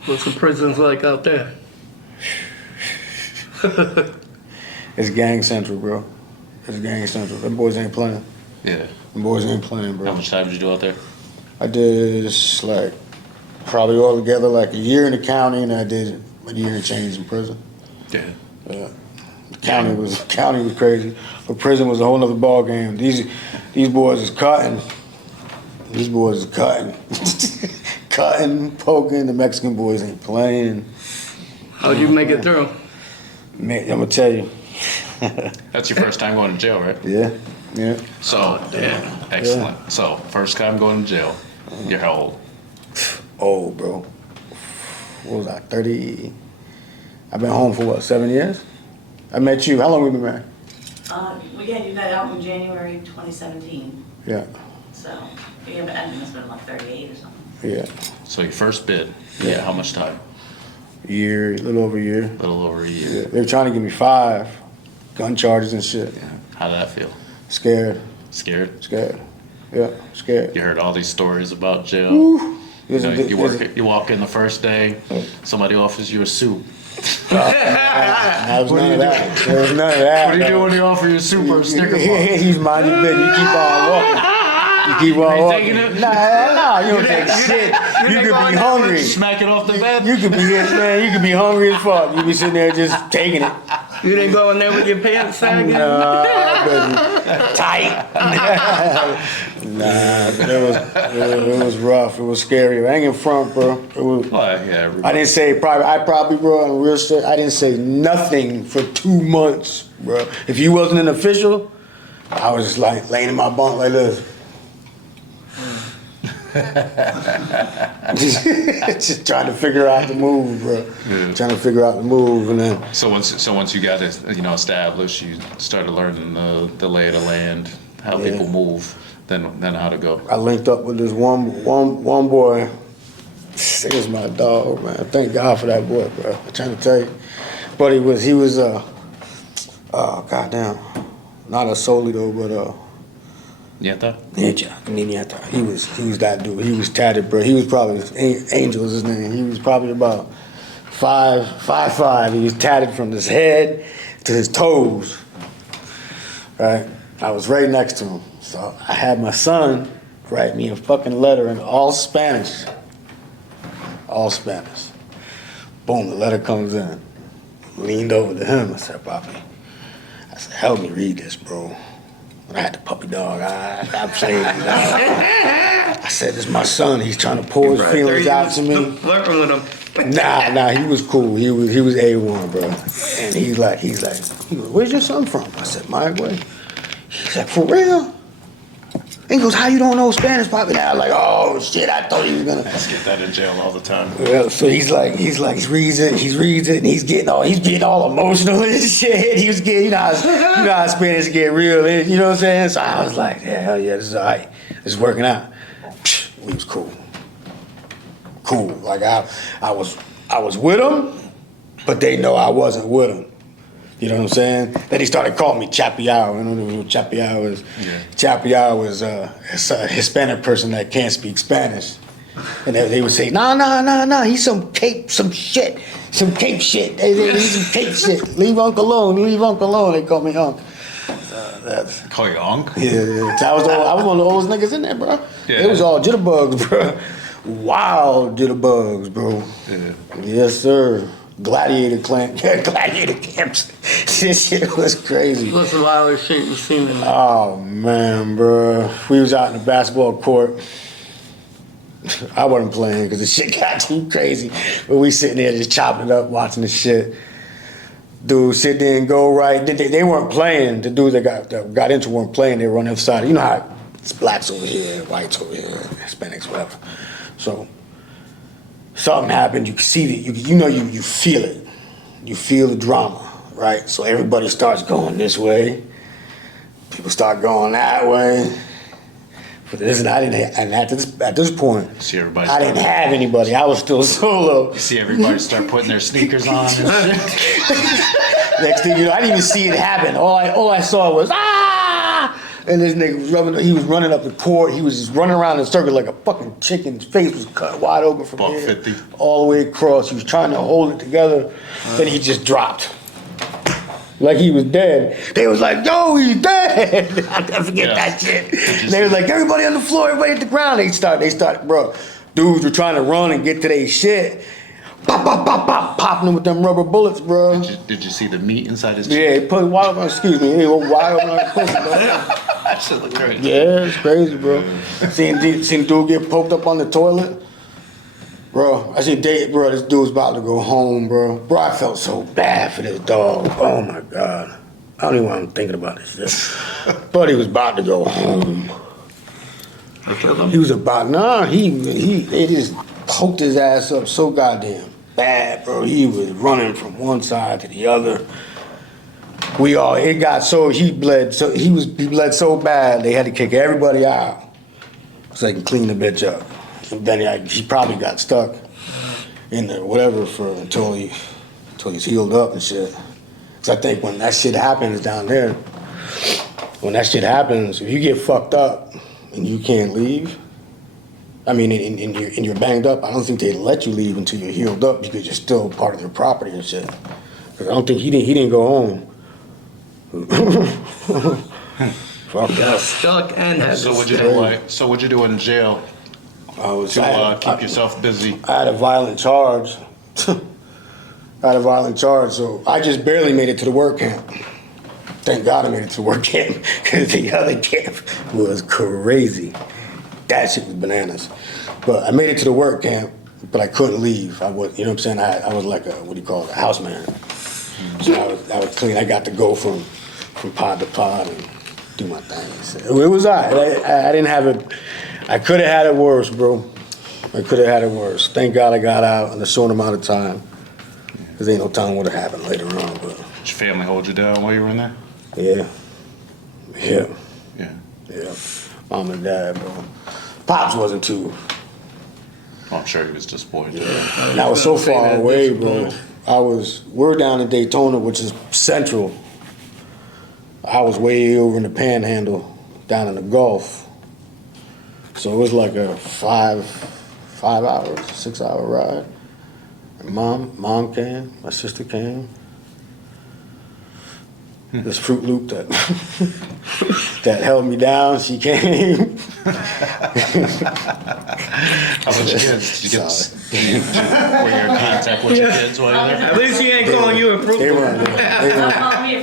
What's the prisons like out there? It's gang central, bro. It's gang central. Them boys ain't playing. Yeah. Them boys ain't playing, How bro. much time did you do out there? I did like probably all together like a year in the county, and I did a year and change in prison. Yeah. Yeah. The county was crazy, but prison was a whole nother ball game. These boys is cutting. These boys is cutting, cutting, poking. The Mexican boys ain't playing. How'd you make it through? Man, I'm gonna tell you. That's your first time going to jail, right? Yeah, yeah. So, yeah, excellent. So, first time going to jail. You're how old? Oh, bro. What was I? 30. I've been home for what? 7 years. I met you. How long we been married? Again, you got out in January 2017, Yeah, so you haven't, I must have been like 38 or something. yeah. So, your first bid. Yeah. How much time? A little over a year. A little over a Yeah. year. They were trying to give me 5 gun charges and shit. Yeah. How did that feel? Scared. Scared? Yeah, scared. You heard all these stories about jail. It was You a know, bit- you walk in the first day, somebody offers you a soup. There was none of that. There was none of that. What do you do when they offer you a soup or a Snicker bar? He's mind your business. You keep on walking. You keep on ain't walking. taking it? Nah, you don't take shit. You could be hungry. Smack it off the bed? You could be man. You could be hungry as fuck. You be sitting there just taking it. You didn't go in there with your pants sagging? Baby. Tight. Nah, it was rough. It was scary. I ain't in front, bro. It was. Well, yeah. I didn't say private. I probably, bro, on real shit. I didn't say nothing for 2 months, bro. If you wasn't an official, I was just like laying in my bunk like this. just trying to figure out the move, bro. Yeah. Trying to figure out the move, and then So once you got it, established, you started learning the lay of the land, how Yeah. people move, then how to go. I linked up with this one boy. He was my dog, man. Thank God for that boy, bro. I'm trying to tell you, but he was goddamn, not a Solito, but Nieta? Niñata. He was that dude. He was tatted, bro. He was probably Angel is his name. He was probably about 5'5". He was tatted from his head to his toes. Right? I was right next to him. So I had my son write me a fucking letter in all Spanish. All Spanish. Boom, the letter comes in. Leaned over to him. I said, Papi, I said, help me read this, bro. When I had the puppy dog, I played. I said, this is my son. He's trying to pour his feelings out to me. Flirting with him. Nah, he was cool. He was A1, bro. And he's like, he goes, where's your son from? I said, my way. He's like, for real? And he goes, how you don't know Spanish, Papi? Now I'm like, oh shit, I thought he was gonna. Let's get that in jail all the time. Yeah, so he reads it, and he's getting all emotional and shit. He was getting, you know how Spanish get real, you know what I'm saying? So I was like, yeah, hell yeah, this is all right. This is working out. We was cool. Like I was with him, but they know I wasn't with him. You know what I'm saying? Then he started calling me Chapiao. You know what Chapiao is? Yeah. Chapiao is a Hispanic person that can't speak Spanish. And they would say, no, he's some Cape shit. He's some Cape shit. Leave Uncle alone. They call me Unc. Call you Unc? Yeah. I was one of the oldest niggas in there, bro. Yeah. It was all jitterbugs, bro. Wild jitterbugs, bro. Yeah. Yes, sir. gladiator camps. This shit was crazy. What's the wildest shit you seen in there? Oh man, bro. We was out in the basketball court. I wasn't playing because the shit got too crazy. But we sitting there just chopping it up, watching the shit. Dude sit there and go right. They weren't playing. The dudes that got into weren't playing. They were on the other side. You know how it's blacks over here, whites over here, Hispanics, whatever. So something happened. You can see it. You feel it. You feel the drama, right? So everybody starts going this way. People start going that way. But listen, I didn't. And at this point, See everybody I didn't have anybody. I was still solo. See everybody start putting their sneakers on. And Next thing you know, I didn't even see it happen. All I saw was ah, and this nigga was he was running up the court. He was just running around in a circle like a fucking chicken. His face was cut wide open from Buck here 50. all the way across. He was trying to hold it together, then he just dropped. Like he was dead. They was like, yo, he's dead. I'll never forget that shit. They was like, everybody on the floor, everybody at the ground. They start, bro. Dudes were trying to run and get to their shit. Pop, pop, pop, pop, popping them with them rubber bullets, bro. did you see the meat inside his Yeah, he put wide open, excuse me, he was wide open like a pussy, bro. That shit look crazy. Yeah, it's crazy, bro. Seen dude get poked up on the toilet. Bro, I seen bro, this dude's about to go home, bro. Bro, I felt so bad for this dog. Oh my God. I don't even want to thinking about this shit. But he was about to go home. He was about, they just poked his ass up so goddamn bad, bro. He was running from one side to the other. He bled so bad they had to kick everybody out so they can clean the bitch up. And then he probably got stuck in there, whatever, until he's healed up and shit. Cause I think when that shit happens down there, if you get fucked up and you can't leave, I mean, and you're banged up, I don't think they let you leave until you're healed up because you're still part of their property and shit. Cause I don't think he didn't go home. Fuck that. Stuck and had So what'd you do in jail to keep yourself busy? I had a violent charge. So I just barely made it to the work camp. Thank God I made it to the work camp, because the other camp was crazy. That shit was bananas. But I made it to the work camp, but I couldn't leave. I was, you know what I'm saying? I was like a house man. So I was clean. I got to go from pod to pod and do my thing. So it was all right. I didn't have it. I could have had it worse, bro. I could have had it worse. Thank God I got out in a short amount of time. Because ain't no telling what would have happened later on. But Did your family hold you down while you were in there? yeah. Yeah. Mom and dad, bro. Pops wasn't too. Oh, I'm sure he was disappointed. And I was so far away, bro. We're down in Daytona, which is central. I was way over in the Panhandle, down in the Gulf. So it was like a 6 hour ride. And mom came, my sister came. This Fruit Loop that held me down, she came. How about your kids? Did were you in contact with your kids while you were there? At least he ain't calling you a fruit. They weren't there. Call me a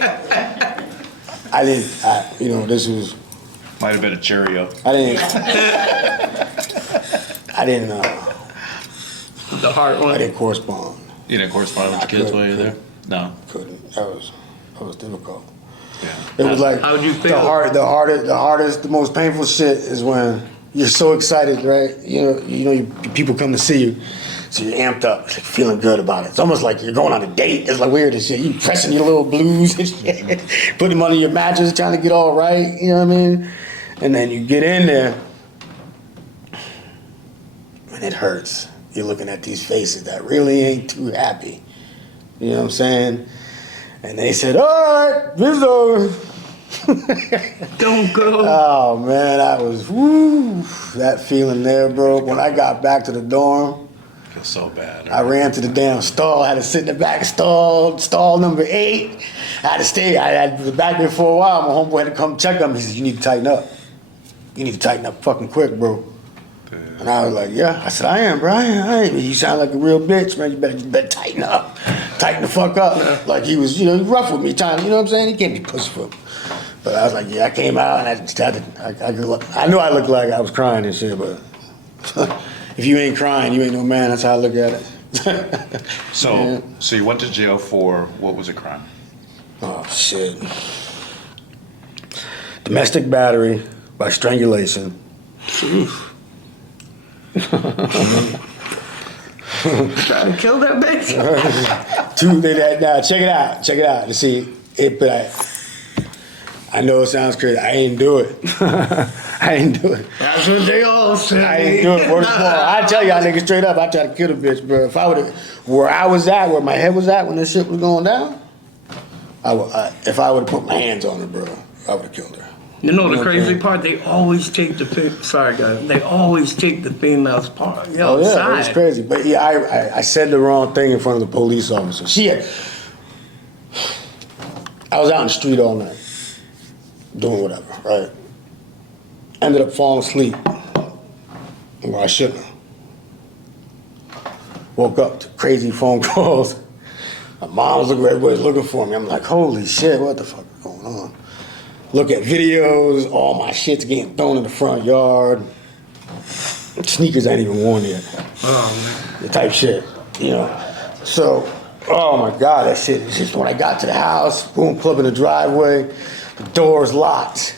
fruit. This was, Might have been a Cheerio. I didn't The heart one. I didn't correspond. You didn't correspond with your kids while you were there? No. Couldn't. That was difficult. Yeah. It was like How'd you feel? the hardest, the most painful shit is when you're so excited, right? People come to see you, so you're amped up, like feeling good about it. It's almost like you're going on a date. It's like weird and shit. You pressing your little blues and shit, putting them under your mattress, trying to get all right. You know what I mean? And then you get in there, and it hurts. You're looking at these faces that really ain't too happy. You know what I'm saying? And they said, all right, this is over. Don't go. Oh, man, that feeling there, bro. When I got back to the dorm, I feel so bad. I ran to the damn stall. I had to sit in the back stall number 8. I had to stay. I was back there for a while. My homeboy had to come check on me. He said, you need to tighten up. You need to tighten up fucking quick, bro. And I was like, yeah. I said, I am, bro. I am. You sound like a real bitch, man. You better tighten up. tighten the fuck up. Like he was, rough with me, trying, you know what I'm saying? He can't be pussyfoot. But I was like, yeah, I came out and I knew I looked like I was crying and shit, but if you ain't crying, you ain't no man. That's how I look at it. So you went to jail for what was a crime? Oh, shit. Domestic battery by strangulation. Trying to kill that bitch. Check it out. You see, but I know it sounds crazy. I ain't do it. I ain't do it. That's what they all say. I ain't do it. Word of I tell y'all niggas straight up, I try to kill the bitch, bro. If I would've, where I was at, where my head was at when this shit was going down, if I would've put my hands on her, bro, I would've killed her. You know the crazy part? They always take sorry guys, they always take the female's part. Oh yeah, it's crazy. But yeah, I said the wrong thing in front of the police officer. I was out in the street all night, doing whatever, right? Ended up falling asleep where I shouldn't have. Woke up to crazy phone calls. My mom was looking, everybody's looking for me. I'm like, holy shit, what the fuck is going on? Look at videos, all my shit's getting thrown in the front yard. Sneakers ain't even worn yet. Oh man. The type shit, So, oh my God, that shit. It's just when I got to the house, boom, pull up in the driveway, the door's locked.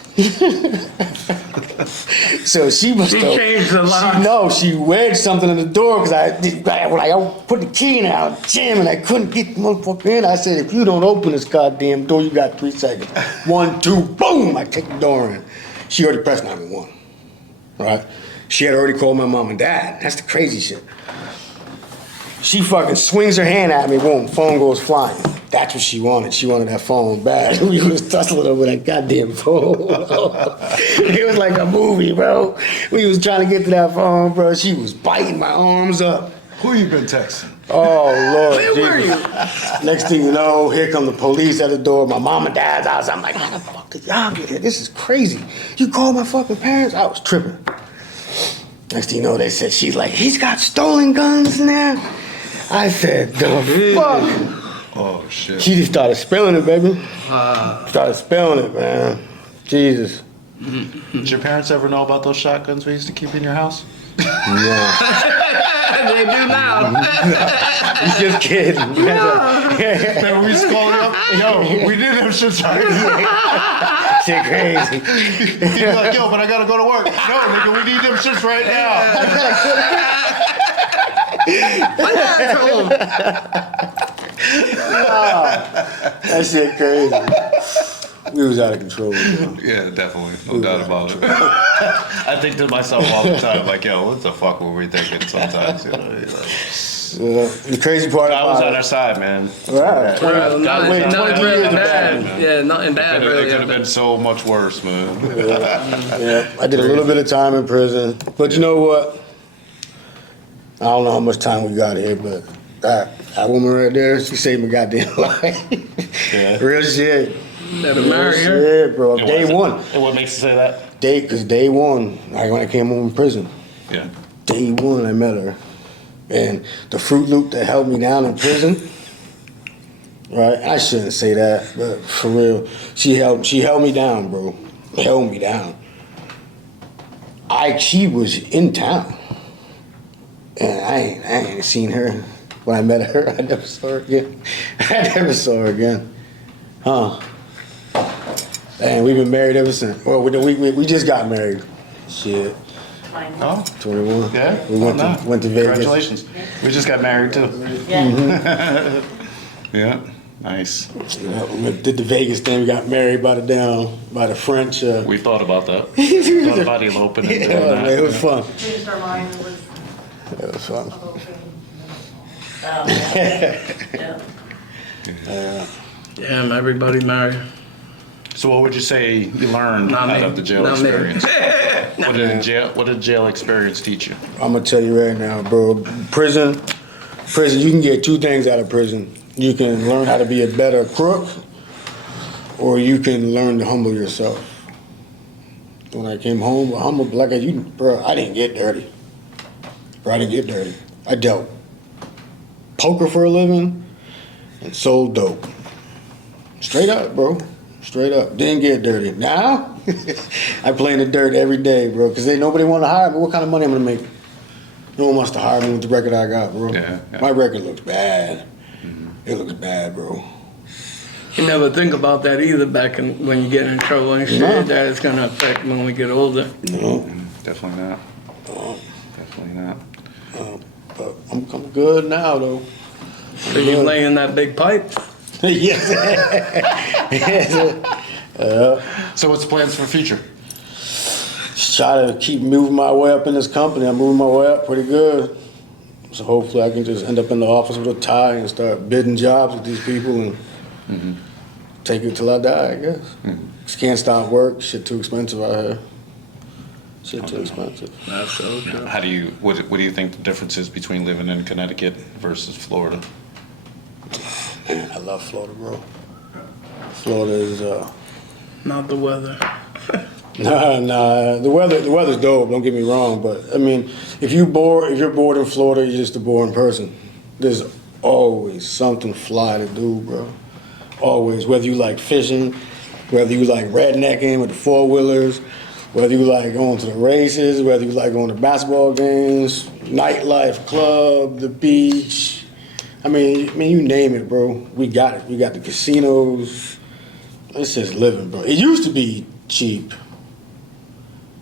So she must have changed the lock. She wedged something in the door because when I put the key in, I was jamming. I couldn't get the motherfucker in. I said, if you don't open this goddamn door, you got 3 seconds. 1, 2, boom! I kicked the door in. She already pressed 911, right? She had already called my mom and dad. That's the crazy shit. She fucking swings her hand at me, boom, phone goes flying. That's what she wanted. She wanted that phone bad. We was tussling over that goddamn phone. It was like a movie, bro. We was trying to get to that phone, bro. She was biting my arms up. Who you been texting? Oh, Lord. Where were you? Next thing you know, here come the police at the door. My mom and dad's house. I'm like, how the fuck did y'all get here? This is crazy. You called my fucking parents? I was tripping. Next thing you know, they said, she's like, he's got stolen guns now. I said, the fuck? Oh, shit. She just started spilling it, baby. Started spilling it, man. Jesus. Did your parents ever know about those shotguns we used to keep in your house? Yeah. They do now. He's just kidding. Remember we used to call you up? Yo, we did them shit right. Shit crazy. He'd be like, yo, but I gotta go to work. No, nigga, we need them shits right now. That shit crazy. We was out of control. Yeah, definitely. No doubt about it. I think to myself all the time, like, yo, what the fuck were we thinking sometimes? The crazy part I was about on our side, man. Right. Nothing really bad. man. Yeah, nothing bad It really. could have been so much worse, man. Yeah, I did a little bit of time in prison, but you know what? I don't know how much time we got here, but that woman right there, she saved my goddamn life. Yeah. Real shit. Never Real marry her. shit, bro. Day one. And what makes you say that? Cause day one, like when I came home from prison, Yeah. day one I met her. And the Fruit Loop that held me down in prison, right? I shouldn't say that, but for real, she held me down, bro. Held me down. She was in town. And I ain't seen her. When I met her, I never saw her again. Huh. And we've been married ever since. Well, we just got married. Shit. Oh, 21. yeah? We went to Vegas. Congratulations. We just got married, too. Yeah. Yeah. Nice. Yeah, we did the Vegas thing. We got married by the French. We thought about that. Thought about eloping and doing Man, it that. was fun. Changed our mind. It was fun. Yeah. Damn, everybody married. So what would you say you learned Not out me. of the jail Not me. experience? What did jail experience teach you? I'm gonna tell you right now, bro. Prison. You can get 2 things out of prison. You can learn how to be a better crook, or you can learn to humble yourself. When I came home, humble like bro. I didn't get dirty. I dealt poker for a living, and sold dope. Straight up, bro. Straight up. Didn't get dirty. Now, I play in the dirt every day, bro, because nobody want to hire me. What kind of money I'm going to make? No one wants to hire me with the record I got, bro. Yeah. My record looks bad. It looks bad, bro. You never think about that either back when you get in trouble and shit, No. that it's gonna affect when we get older. No. Definitely not. Definitely not. But I'm good now, though. So you lay in that big pipe? Yes. So what's the plans for the future? Just try to keep moving my way up in this company. I'm moving my way up pretty good. So hopefully I can just end up in the office with a tie and start bidding jobs with these people and take it till I die, I guess. Just can't stop work. Shit too expensive out here. Shit too expensive. That's so true. How do you, what do you think the difference is between living in Connecticut versus Florida? Man, I love Florida, bro. Florida is Not the weather. nah. The weather's dope. Don't get me wrong, but I mean, if you're bored in Florida, you're just a boring person. There's always something fly to do, bro. Always. Whether you like fishing, whether you like rednecking with the four-wheelers, whether you like going to the races, whether you like going to basketball games, nightlife, club, the beach. I mean, you name it, bro. We got it. We got the casinos. It's just living, bro. It used to be cheap,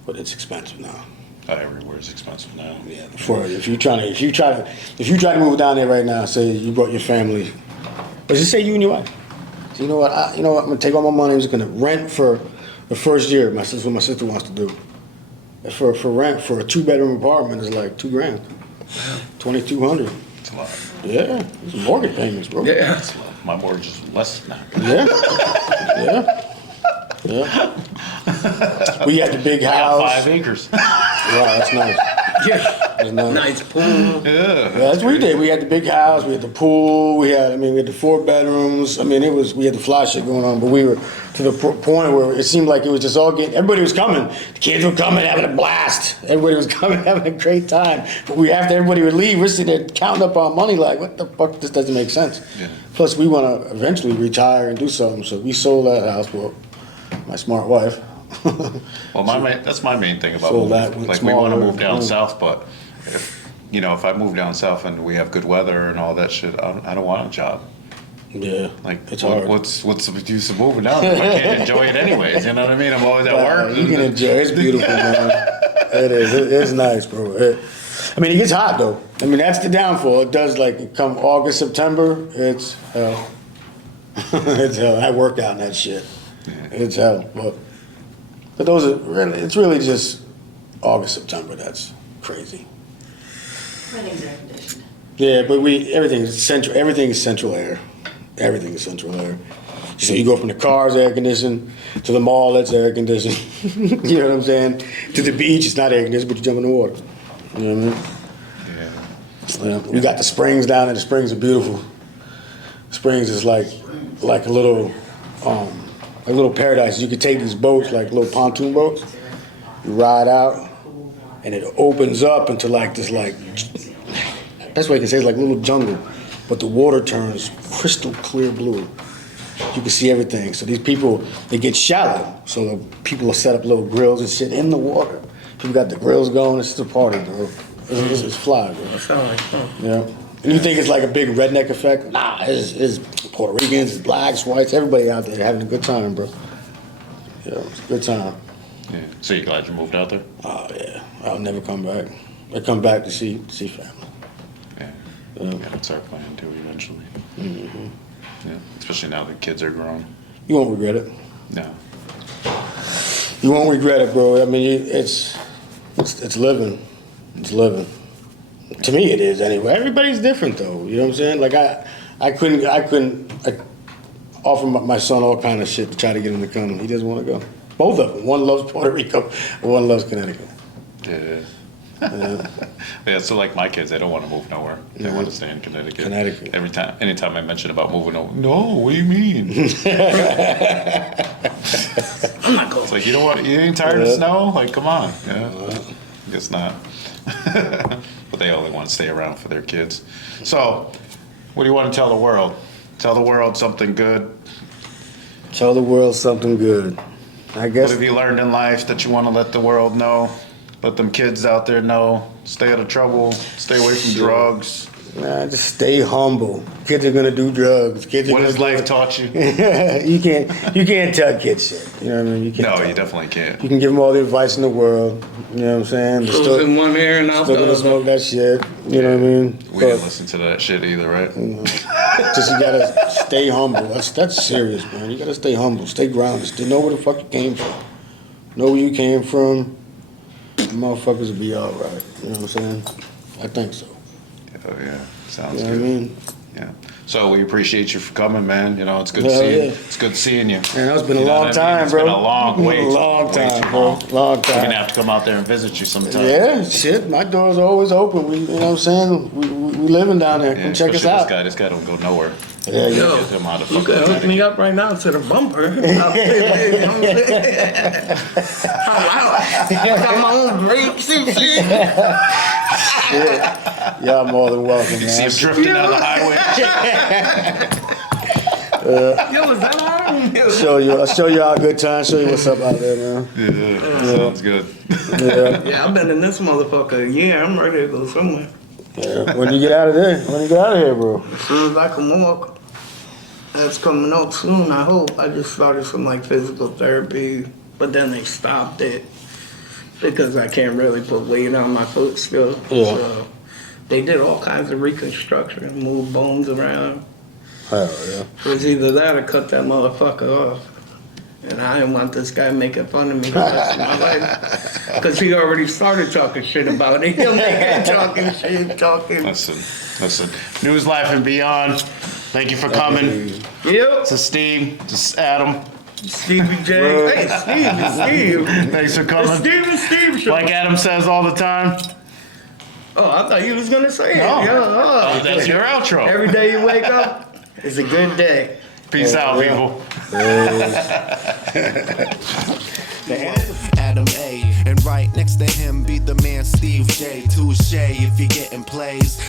but it's expensive now. Everywhere is expensive now. Yeah. If you try to move down there right now, say you brought your family, but just say you and your wife. So you know what? I'm gonna take all my money. I'm just gonna rent for the first year. That's what my sister wants to do. For rent for a 2-bedroom apartment is like $2,000, $2,200. It's a lot. Yeah, it's mortgage payments, bro. Yeah. It's a lot. My mortgage is less than that. Yeah. We had the big I got house. 5 acres. Wow, that's nice. Yeah. That's nice. Nice pool. Yeah. Yeah, that's what we did. We had the big house, we had the pool, we had the 4 bedrooms. I mean, we had the fly shit going on, but we were to the point where it seemed like it was just all everybody was coming. The kids were coming, having a blast. Everybody was coming, having a great time. But after everybody would leave, we're sitting there counting up our money like, what the fuck, this doesn't make sense. Yeah. Plus, we want to eventually retire and do something, so we sold that house for my smart wife. Well, that's my main thing about So moving. that Like, we want to smaller, move down mm. south, but if I move down south and we have good weather and all that shit, I don't want a job. Yeah, Like, it's hard. what's the use of moving down if I can't enjoy it anyways? You know what I mean? I'm always at work. You can enjoy it. It's beautiful, man. It is. It's nice, bro. It gets hot, though. I mean, that's the downfall. It does, like, come August, September, it's hell. It's hell. I work out in that shit. It's hell. But it's really just August, September. That's crazy. Everything's air conditioned. Yeah, but everything is central air. Everything is central air. So you go from the car's air conditioned to the mall, that's air conditioned. You know what I'm saying? To the beach, it's not air conditioned, but you jump in the water. You know what I mean? Yeah. We got the springs down there. The springs are beautiful. Springs is like a little paradise. You could take these boats, like little pontoon boats. You ride out, and it opens up into like this that's what you can say, it's like a little jungle, but the water turns crystal clear blue. You can see everything. So these people, they get shallow. So the people will set up little grills and shit in the water. People got the grills going. It's just a party, bro. It's fly, bro. That sounds like fun. Yeah. And you think it's like a big redneck effect? Nah, it's Puerto Ricans, it's blacks, whites, everybody out there having a good time, bro. Yeah, it's a good time. Yeah. So you glad you moved out there? Oh yeah, I'll never come back. I come back to see family. Yeah. Yeah. Yeah, that's our plan too eventually. Mm-hmm. Yeah. Especially now that kids are grown. You won't regret it. No. You won't regret it, bro. I mean, it's living. It's living. To me, it is anyway. Everybody's different, though. You know what I'm saying? Like I couldn't offer my son all kind of shit to try to get him to come. He doesn't want to go. Both of them. One loves Puerto Rico, and one loves Connecticut. Yeah. Yeah, so like my kids, they don't want to move nowhere. They want to stay in Connecticut. Anytime I mention about moving over, no, what do you mean? I'm not going. It's like, you ain't tired of snow? Like, come on. Yeah, I guess not. But they only want to stay around for their kids. So, what do you want to tell the world? Tell the world something good. Tell the world something good. I What guess. have you learned in life that you want to let the world know? Let them kids out there know. Stay out of trouble. Stay away from drugs. Nah, just stay humble. Kids are gonna do drugs. Kids are What gonna has life taught you? you can't tell kids shit. You know what I mean? You can't. No, tell you them. definitely can't. You can give them all the advice in the world. You know what I'm saying? They're Goes in one ear and out still the gonna other. smoke that shit. You know what I mean? We didn't listen to that shit either, right? Just you gotta stay humble. That's serious, man. You gotta stay humble. Stay grounded. Stay know where the fuck you came from. Know where you came from. Motherfuckers will be all right. You know what I'm saying? I think so. Oh yeah, You sounds know what I good. mean? Yeah. So we appreciate you for coming, man. You know, it's good Hell seeing. yeah. It's good seeing you. Man, it's been a You know long what I mean? time, It's bro. been a long way. Long way time, too bro. long. Long We're time. gonna have to come out there and visit you sometime. Yeah, shit. My doors are always open. You know what I'm saying? We living down there. Yeah, Come check us especially out. This guy don't go nowhere. Yeah, yeah. Yo, Get him out of you fucking can hook me up right now to the bumper. You know what I'm saying? I got my own brakes and shit. Y'all more than welcome, You see him man. drifting down the highway. Yo, is that on? I'll show y'all a good time. Show you what's up out there, man. Yeah, sounds good. Yeah. Yeah, I've been in this motherfucker a year. I'm ready to go somewhere. Yeah. When you get out of there? When you get out of here, bro? As soon as I can walk. That's coming out soon, I hope. I just started some like physical therapy, but then they stopped it because I can't really put weight on my foot still. Yeah. So they did all kinds of reconstruction, move bones around. Hell yeah. It was either that or cut that motherfucker off. And I didn't want this guy making fun of me the rest of my life. Because he already started talking shit about it. He'll make it talking. Listen. News Life and Beyond. Thank you for coming. Yep. To Steve, to Adam. Stevie J. Hey, Steve. Thanks for The coming. Steve show. Like Adam says all the time. Oh, I thought you was gonna say it. No. Yeah, Oh, that's your outro. Every day you wake up is a good day. Peace out, people. Adam A. And right next to him be the man Steve J. Touche if you're getting plays.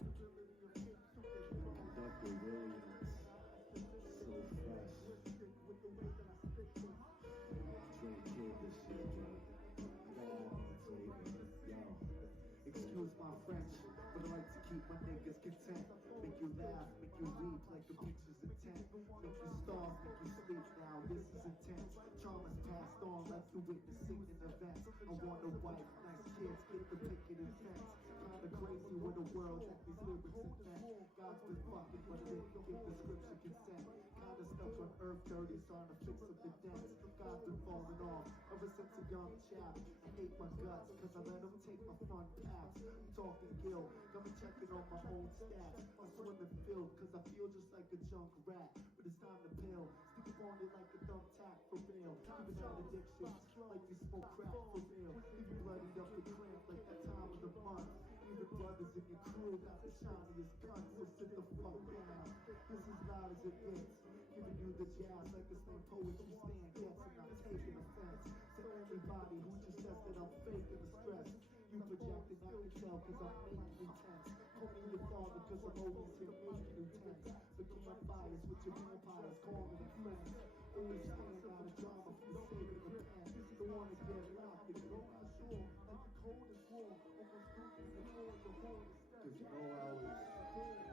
Excuse my French, but I like to keep my niggas content. Make you laugh, make you weep like the picture's intent. Make you starve, make you sleep now, this is intense. Trauma's passed on, left to witnessing an event. I want a wife, nice kids, get the picket and fence. Kinda crazy with the world that these lyrics invent. God's been fucking, but didn't give the scripture consent. Kinda stuck on earth dirty, starting to fix up the dents. God's been falling off ever since a young chap. I hate my guts, cause I let them take my front paths. I'm talking guilt, got me checking on my own stats. I swim in filth, cause I feel just like a junk rat. But it's time to pill, stick up on it like a thumbtack for real. Keep it out addictions, like you smoke crack for real. Leave you bloodied up the cramp like that time of the month. Even brothers in your crew got the shiniest guns, so sit the fuck down. This is loud as it gets, giving you the jazz like the same poetry stand gets. I'm not taking offense to anybody who just says that I'm faking the stress. You projecting, I can tell cause I'm making you tense. Call me your father cause I'm always here making you tense. Become my bias with your vampires, calling them friends. Always stand out of drama for the sake of the pen. Don't wanna get locked if you're not sure. Like the cold is warm, almost moving before the horn is set. Cause you know I always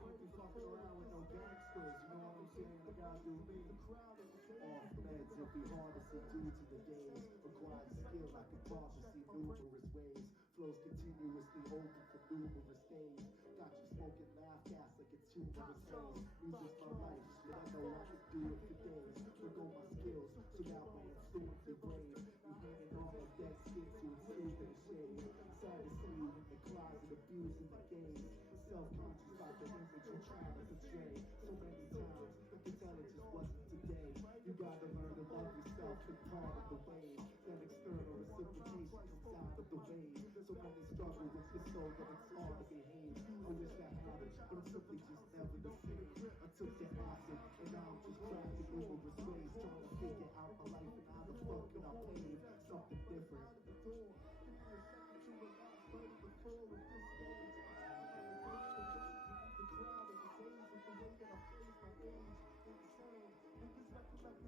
might be fucking around with no gangsters, you know what I'm saying? I gotta do me. Off meds, it'll be hard to subdue to the days. Acquired skill, I can cautiously numerous ways. Flows continuously open for numerous days. Got you smoking laugh gas like it's humorous haze. Music's my life, shit, I know I can do it for days. Look on my skills, so that my influence is brave. You hanging on that dead skin to excuse the shade. Sad to see you in the closet, abusing the gaze. Self-conscious about the image you're trying to portray. So many times, I can tell it just wasn't today. You gotta learn to love yourself, it's part of the way. That external reciprocation comes out of the way. So many struggle with your soul that it's hard to behave. I wish I had it, but I'm simply just never the same. I took the acid, and now I'm just cracking numerous ways. Trying to figure out my life and how the fuck can I pave something different. The crowd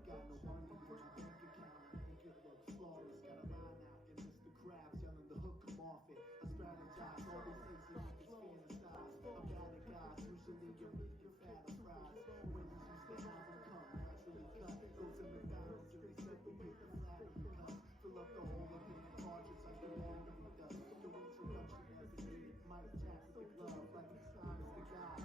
Got no money in my bank account, make it look flawless. Got a line out and Mr. Krabs yelling the hook come off it. I strategize, all these things that niggas fantasize. I'm bad at guys, usually you're medium fat or fries. When you used to have them come, naturally cut. Go to McDonald's and they separate the flattery cup. Fill up the whole of the cartridge like the battery does. No introduction as it needed. Mike taps the glove like it's honest to God.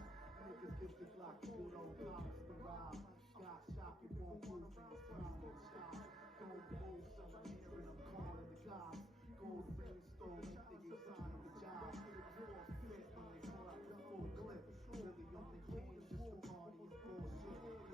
Niggas give the Glock the good old cops to rob. Got shop, you won't move, man, it's problem shop. Don't move, someone here and I'm calling the cops. Gold ring stole, they get signed on the job. Four fit when they call out the full clip. Really only came just to party and bullshit.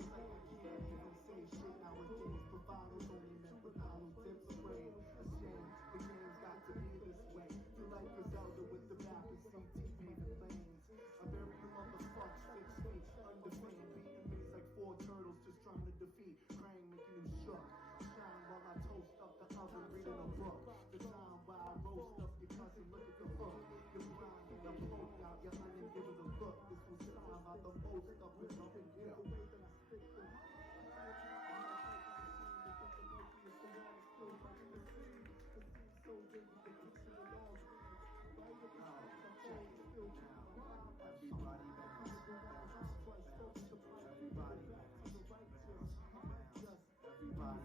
It's like I can't even say shit nowadays. Bravado's only meant with hollow tip spray. Ashamed, the game's got to be this way. Feel like Griselda with the rapid CT paving lanes. I bury you motherfuckers 6 feet undefeated. Beating me like 4 turtles just trying to defeat. Krang making you shook. Shine while I toast up the oven reading a book. The time while I roast up your cousin, look at the hook. You're blind and I'm poked out, you're ungiven a look. This was the time I the most up and up and give away that I spit the everybody bounce, everybody bounce, everybody bounce, everybody bounce, everybody.